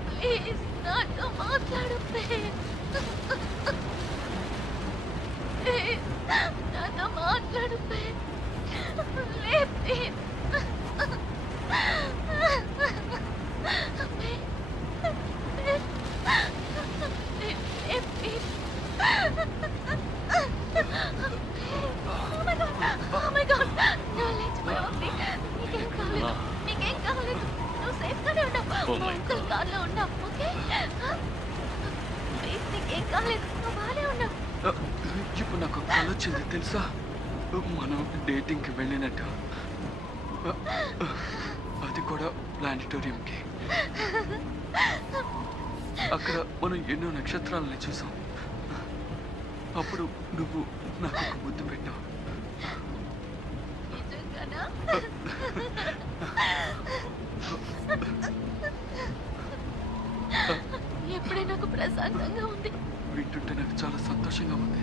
ప్లీజ్ నాతో మాట్లాడు. నాతో మాట్లాడు. లేపి Oh my అంకుల్ కార్లో ఉన్నావు. ఓకే ప్లీజ్, నీకేం కాలేదు, నువ్వు బాగానే ఉన్నావు. ఇప్పుడు నాకు కళ వచ్చింది తెలుసా? మనం డేటింగ్కి వెళ్ళినట్టు, అది కూడా ప్లానిటోరియంకి. అక్కడ మనం ఎన్నో నక్షత్రాలని చూసాం. అప్పుడు నువ్వు నాకు ఒక ముద్దు పెట్టావు. నిజంగానా? ఎప్పుడే నాకు ప్రశాంతంగా ఉంది. వింటుంటే నాకు చాలా సంతోషంగా ఉంది.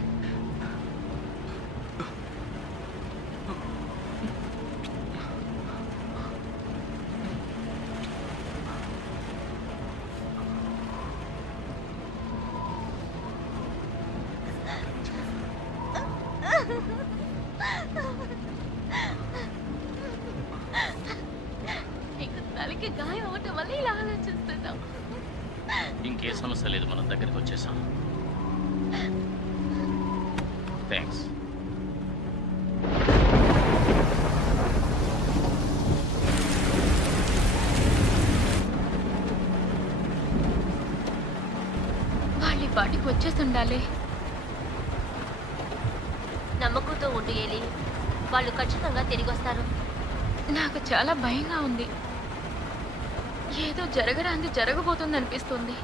నీకు తలకి గాయం అవటం వల్ల ఇలా ఆలోచిస్తున్నావు. ఇంకే సమస్య లేదు, మనం దగ్గరికి వచ్చేసాం. థ్యాంక్స్. వాళ్ళ పాటికి వచ్చేసి ఉండాలి. నమ్మకంతో ఉండు ఏలి. వాళ్ళు ఖచ్చితంగా తిరిగి వస్తారు. నాకు చాలా భయంగా ఉంది. ఏదో జరగరాంది జరగబోతుంది అనిపిస్తుంది.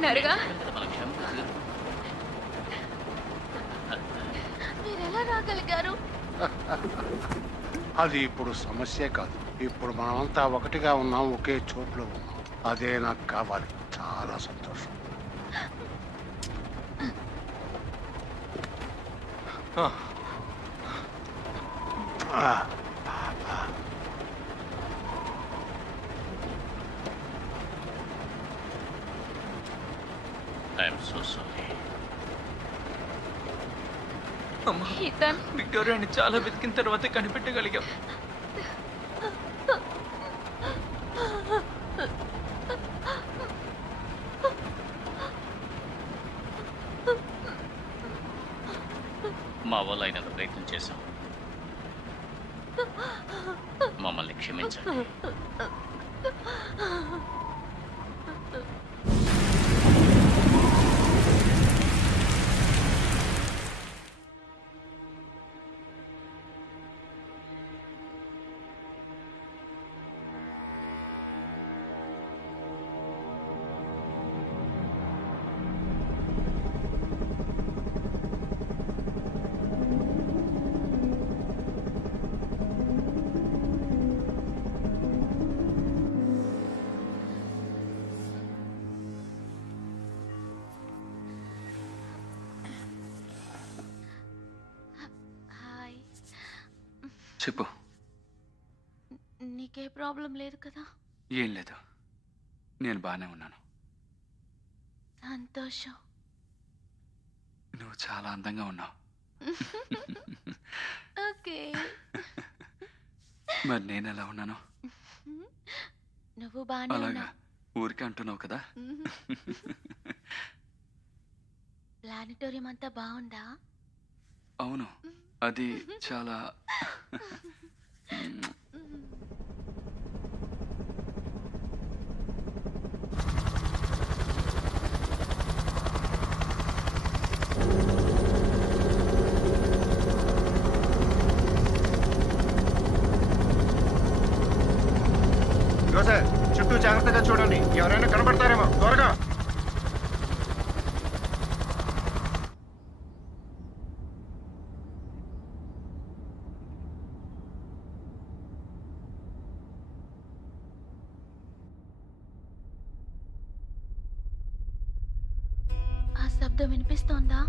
ఉన్నారుగా. మన క్షమ తీరు. మీరు ఎలా రాగలిగారు? అది ఇప్పుడు సమస్యే కాదు. ఇప్పుడు మనమంతా ఒకటిగా ఉన్నాం, ఒకే చోట్లో ఉన్నాం. అదే నాకు కావాలి. చాలా సంతోషం. I'm so sorry. అమ్మా, ఇతన్ విక్టోరియాని చాలా వెతికిన తర్వాతే కనిపెట్టగలిగాం. మా వల్ల అయినంత ప్రయత్నం చేశాం. మమ్మల్ని క్షమించండి. హాయ్. చెప్పు. నీకే ప్రాబ్లం లేదు కదా? ఏం లేదు, నేను బాగానే ఉన్నాను. సంతోషం. నువ్వు చాలా అందంగా ఉన్నావు. ఓకే. మరి నేను ఎలా ఉన్నాను? నువ్వు బాగానే అలాగా ఉన్నావు. ఊరికే అంటున్నావు కదా. ప్లానిటోరియం అంతా బాగుందా? అవును, అది చాలా సార్, చుట్టూ జాగ్రత్తగా చూడండి. ఎవరైనా కనబడతారేమో. త్వరగా. ఆ శబ్దం వినిపిస్తోందా?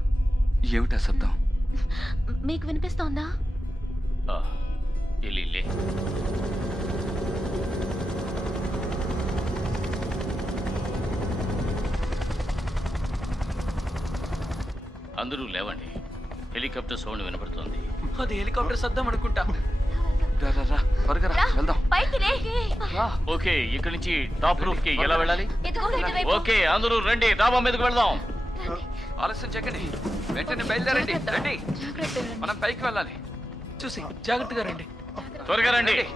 ఏమిటా శబ్దం? మీకు వినిపిస్తోందా? ఎలిలే. అందరూ లేవండి. హెలికాప్టర్ సౌండ్ వినపడుతోంది. అది హెలికాప్టర్ శబ్దం అనుకుంటా. రా రా రా, త్వరగా రా, వెళ్దాం. పైకి లే. రా. ఓకే, ఇక్కడి నుంచి టాప్ రూఫ్ కి ఎలా వెళ్ళాలి? ఇదిగో ఇటువైపు. ఓకే, అందరూ రండి, డాబా మీదకి వెళ్దాం. ఆలస్యం చెక్కడి, వెంటనే బయలుదేరండి. రండి, జాగ్రత్త రండి. మనం పైకి వెళ్ళాలి. చూసి జాగ్రత్తగా రండి. త్వరగా రండి. రండి.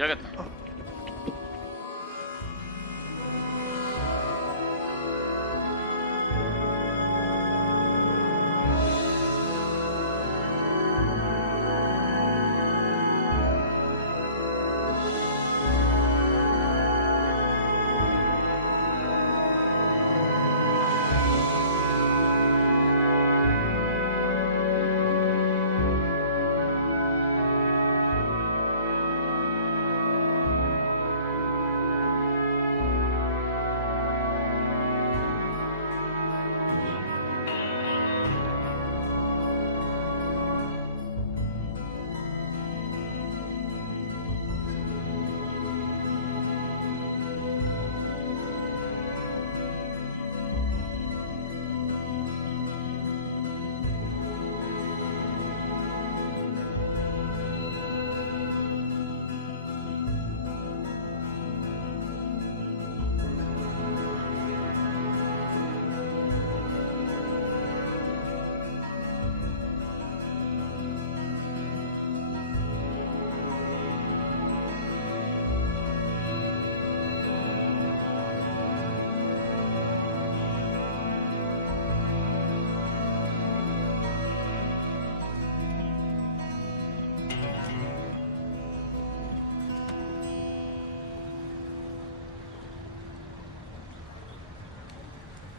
జాగ్రత్త.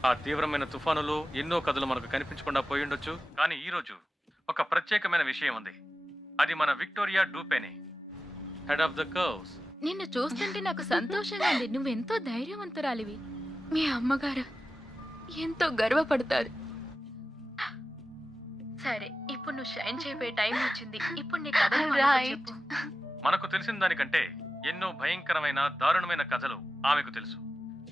ఆ తీవ్రమైన తుఫానులో ఎన్నో కథలు మనకు కనిపించకుండా పోయి ఉండొచ్చు, కానీ ఈ రోజు ఒక ప్రత్యేకమైన విషయం ఉంది. అది మన విక్టోరియా డూపెనే, హెడ్ ఆఫ్ ద కర్వ్స్. నిన్ను చూస్తుంటే నాకు సంతోషంగా ఉంది. నువ్వెంతో ధైర్యవంతురాలివి. మీ అమ్మగారు ఎంతో గర్వపడతారు. సరే, ఇప్పుడు నువ్వు షైన్ చేయబోయే టైం వచ్చింది. ఇప్పుడు నీ కథ Right. మనకు తెలిసిన దానికంటే ఎన్నో భయంకరమైన దారుణమైన కథలు ఆమెకు తెలుసు.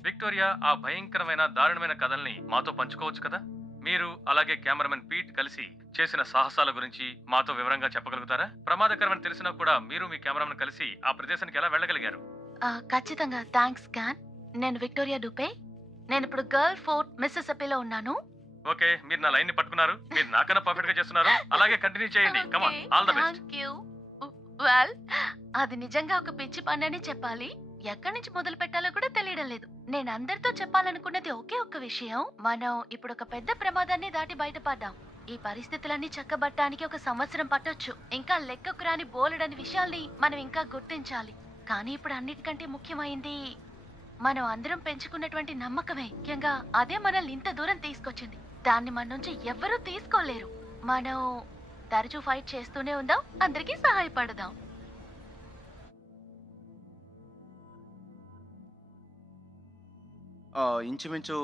విక్టోరియా ఆ భయంకరమైన దారుణమైన కథల్ని మాతో పంచుకోవచ్చు కదా? మీరు అలాగే కెమెరామెన్ పీట్ కలిసి చేసిన సాహసాల గురించి మాతో వివరంగా చెప్పగలుగుతారా? ప్రమాదకరమని తెలిసినా కూడా మీరు మీ కెమెరామెన్ కలిసి ఆ ప్రదేశానికి ఎలా వెళ్ళగలిగారు? ఖచ్చితంగా థ్యాంక్స్ క్యాన్. నేను విక్టోరియా డూపే. నేను ఇప్పుడు గర్ల్ ఫోర్ట్ మిసిసిపిలో ఉన్నాను. ఓకే, మీరు నా లైన్ ని పట్టుకున్నారు. మీరు నాకన్నా పర్ఫెక్ట్ గా చేస్తున్నారు. అలాగే కంటిన్యూ చేయండి. Come on, all the best. Thank you. Well, అది నిజంగా ఒక పిచ్చి పని అని చెప్పాలి. ఎక్కడి నుంచి మొదలు పెట్టాలో కూడా తెలియడం లేదు. నేను అందరితో చెప్పాలనుకున్నది ఒకే ఒక్క విషయం. మనం ఇప్పుడు ఒక పెద్ద ప్రమాదాన్ని దాటి బయటపడ్డాం. ఈ పరిస్థితులన్నీ చక్కబట్టడానికి 1 సంవత్సరం పట్టొచ్చు. ఇంకా లెక్కకు రాని బోలెడని విషయాల్ని మనం ఇంకా గుర్తించాలి. కానీ ఇప్పుడు అన్నిటికంటే ముఖ్యమైంది మనం అందరం పెంచుకున్నటువంటి నమ్మకమే. ముఖ్యంగా అదే మనల్ని ఇంత దూరం తీసుకొచ్చింది. దాన్ని మన నుంచి ఎవ్వరూ తీసుకోలేరు. మనం తరచూ ఫైట్ చేస్తూనే ఉందాం. అందరికీ సహాయపడదాం. ఇంచుమించు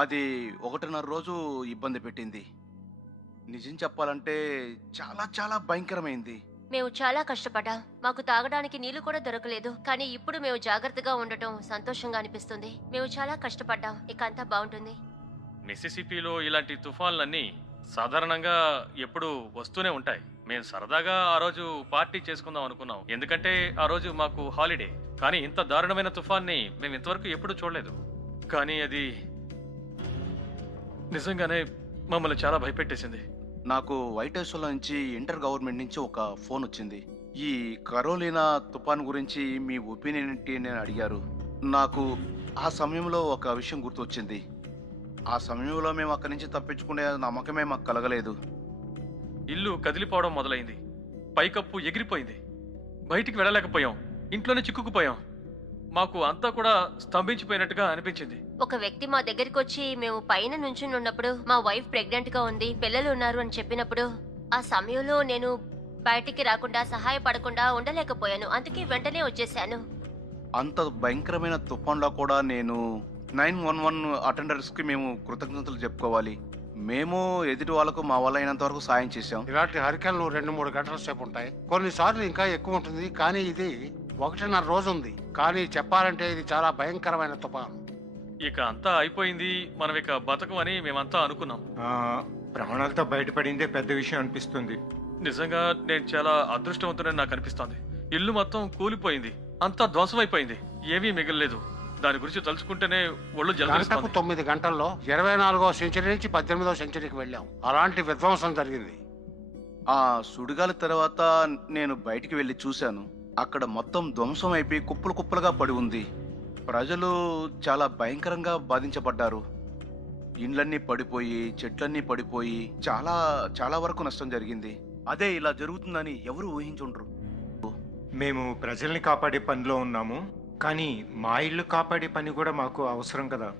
అది 1.5 రోజు ఇబ్బంది పెట్టింది. నిజం చెప్పాలంటే చాలా చాలా భయంకరమైంది. మేము చాలా కష్టపడ్డాం. మాకు తాగడానికి నీళ్లు కూడా దొరకలేదు. కానీ ఇప్పుడు మేము జాగ్రత్తగా ఉండటం సంతోషంగా అనిపిస్తుంది. మేము చాలా కష్టపడ్డాం. ఇక అంతా బాగుంటుంది. మిసిసిపిలో ఇలాంటి తుఫాన్లన్నీ సాధారణంగా ఎప్పుడు వస్తూనే ఉంటాయి. మేము సరదాగా ఆ రోజు పార్టీ చేసుకుందాం అనుకున్నాం, ఎందుకంటే ఆ రోజు మాకు హాలిడే. కానీ ఇంత దారుణమైన తుఫాన్ని మేము ఇంతవరకు ఎప్పుడూ చూడలేదు. కానీ అది నిజంగానే మమ్మల్ని చాలా భయపెట్టేసింది. నాకు వైట్ హౌస్లో నుంచి ఇంటర్ గవర్నమెంట్ నుంచి ఒక ఫోన్ వచ్చింది. ఈ కరోలినా తుఫాన్ గురించి మీ ఒపీనియన్ ఏంటి అని అడిగారు. నాకు ఆ సమయంలో ఒక విషయం గుర్తొచ్చింది. ఆ సమయంలో మేము అక్కడి నుంచి తప్పించుకునే నమ్మకమే మాకు కలగలేదు. ఇల్లు కదిలిపోవడం మొదలైంది. పైకప్పు ఎగిరిపోయింది. బయటికి వెళ్ళలేకపోయాం. ఇంట్లోనే చిక్కుకుపోయాం. మాకు అంతా కూడా స్తంభించిపోయినట్టుగా అనిపించింది. ఒక వ్యక్తి మా దగ్గరికి వచ్చి మేము పైన నుంచుని ఉన్నప్పుడు మా వైఫ్ ప్రెగ్నెంట్ గా ఉంది, పిల్లలు ఉన్నారు అని చెప్పినప్పుడు ఆ సమయంలో నేను బయటికి రాకుండా సహాయపడకుండా ఉండలేకపోయాను. అందుకే వెంటనే వచ్చేసాను. అంత భయంకరమైన తుఫాన్లో కూడా నేను 911 అటెండర్స్కి మేము కృతజ్ఞతలు చెప్పుకోవాలి. మేము ఎదుటి వాళ్ళకు మా వల్ల అయినంత వరకు సాయం చేశాం. ఇలాంటి హరికేన్లు 2-3 గంటల సేపు ఉంటాయి, కొన్నిసార్లు ఇంకా ఎక్కువ ఉంటుంది. కానీ ఇది 1.5 రోజు ఉంది. కానీ చెప్పాలంటే ఇది చాలా భయంకరమైన తుఫాను. ఇక అంతా అయిపోయింది, మనం ఇక బతకమని మేమంతా అనుకున్నాం. ప్రాణాలతో బయటపడిందే పెద్ద విషయం అనిపిస్తుంది. నిజంగా నేను చాలా అదృష్టవంతుడని నాకు అనిపిస్తోంది. ఇల్లు మొత్తం కూలిపోయింది, అంతా ధ్వంసమైపోయింది, ఏమీ మిగలలేదు. దాని గురించి తలుచుకుంటేనే ఒళ్ళు గంటకు జలగలుస్తుంది. 9 గంటల్లో 24వ సెంచరీ నుంచి 18వ సెంచరీకి వెళ్ళాం. అలాంటి విధ్వంసం జరిగింది. ఆ సుడిగాలి తర్వాత నేను బయటికి వెళ్ళి చూశాను. అక్కడ మొత్తం ధ్వంసం అయిపోయి కుప్పలు కుప్పలుగా పడి ఉంది. ప్రజలు చాలా భయంకరంగా బాధించబడ్డారు. ఇండ్లన్నీ పడిపోయి, చెట్లన్నీ పడిపోయి చాలా చాలా వరకు నష్టం జరిగింది. అదే ఇలా జరుగుతుందని ఎవరు ఊహించుండ్రు. మేము ప్రజల్ని కాపాడే పనిలో ఉన్నాము, కానీ మా ఇల్లు కాపాడే పని కూడా మాకు అవసరం కదా.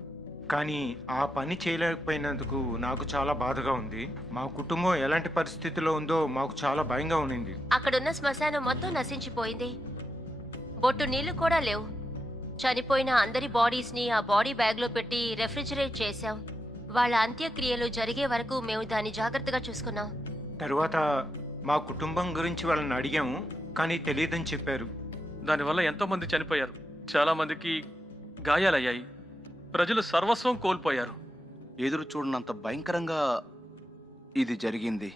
కానీ ఆ పని చేయలేకపోయినందుకు నాకు చాలా బాధగా ఉంది. మా కుటుంబం ఎలాంటి పరిస్థితిలో ఉందో మాకు చాలా భయంగా ఉండింది. అక్కడున్న శ్మశానం మొత్తం నశించిపోయింది. బొట్టు నీళ్లు కూడా లేవు. చనిపోయిన అందరి బాడీస్ ని ఆ బాడీ బ్యాగ్ లో పెట్టి రెఫ్రిజిరేట్ చేశాం. వాళ్ళ అంత్యక్రియలు జరిగే వరకు మేము దాన్ని జాగ్రత్తగా చూసుకున్నాం. తరువాత మా కుటుంబం గురించి వాళ్ళని అడిగాము, కానీ తెలియదని చెప్పారు. దానివల్ల ఎంతో మంది చనిపోయారు, చాలా మందికి గాయాలయ్యాయి. ప్రజలు సర్వస్వం కోల్పోయారు. ఎదురు చూడనంత భయంకరంగా ఇది జరిగింది.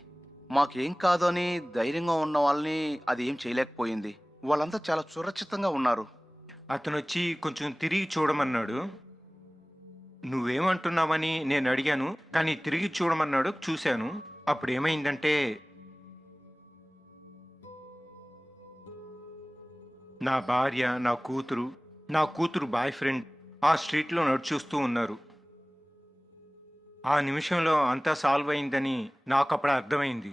మాకేం కాదు అని ధైర్యంగా ఉన్న వాళ్ళని అది ఏం చేయలేకపోయింది. వాళ్ళంతా చాలా సురక్షితంగా ఉన్నారు. అతను వచ్చి కొంచెం తిరిగి చూడమన్నాడు. నువ్వేమంటున్నావని నేను అడిగాను, కానీ తిరిగి చూడమన్నాడు. చూశాను. అప్పుడు ఏమైందంటే నా భార్య, నా కూతురు బాయ్ ఫ్రెండ్ ఆ స్ట్రీట్లో నడుచూస్తూ ఉన్నారు. ఆ నిమిషంలో అంతా సాల్వ్ అయిందని నాకు అప్పుడు అర్థమైంది.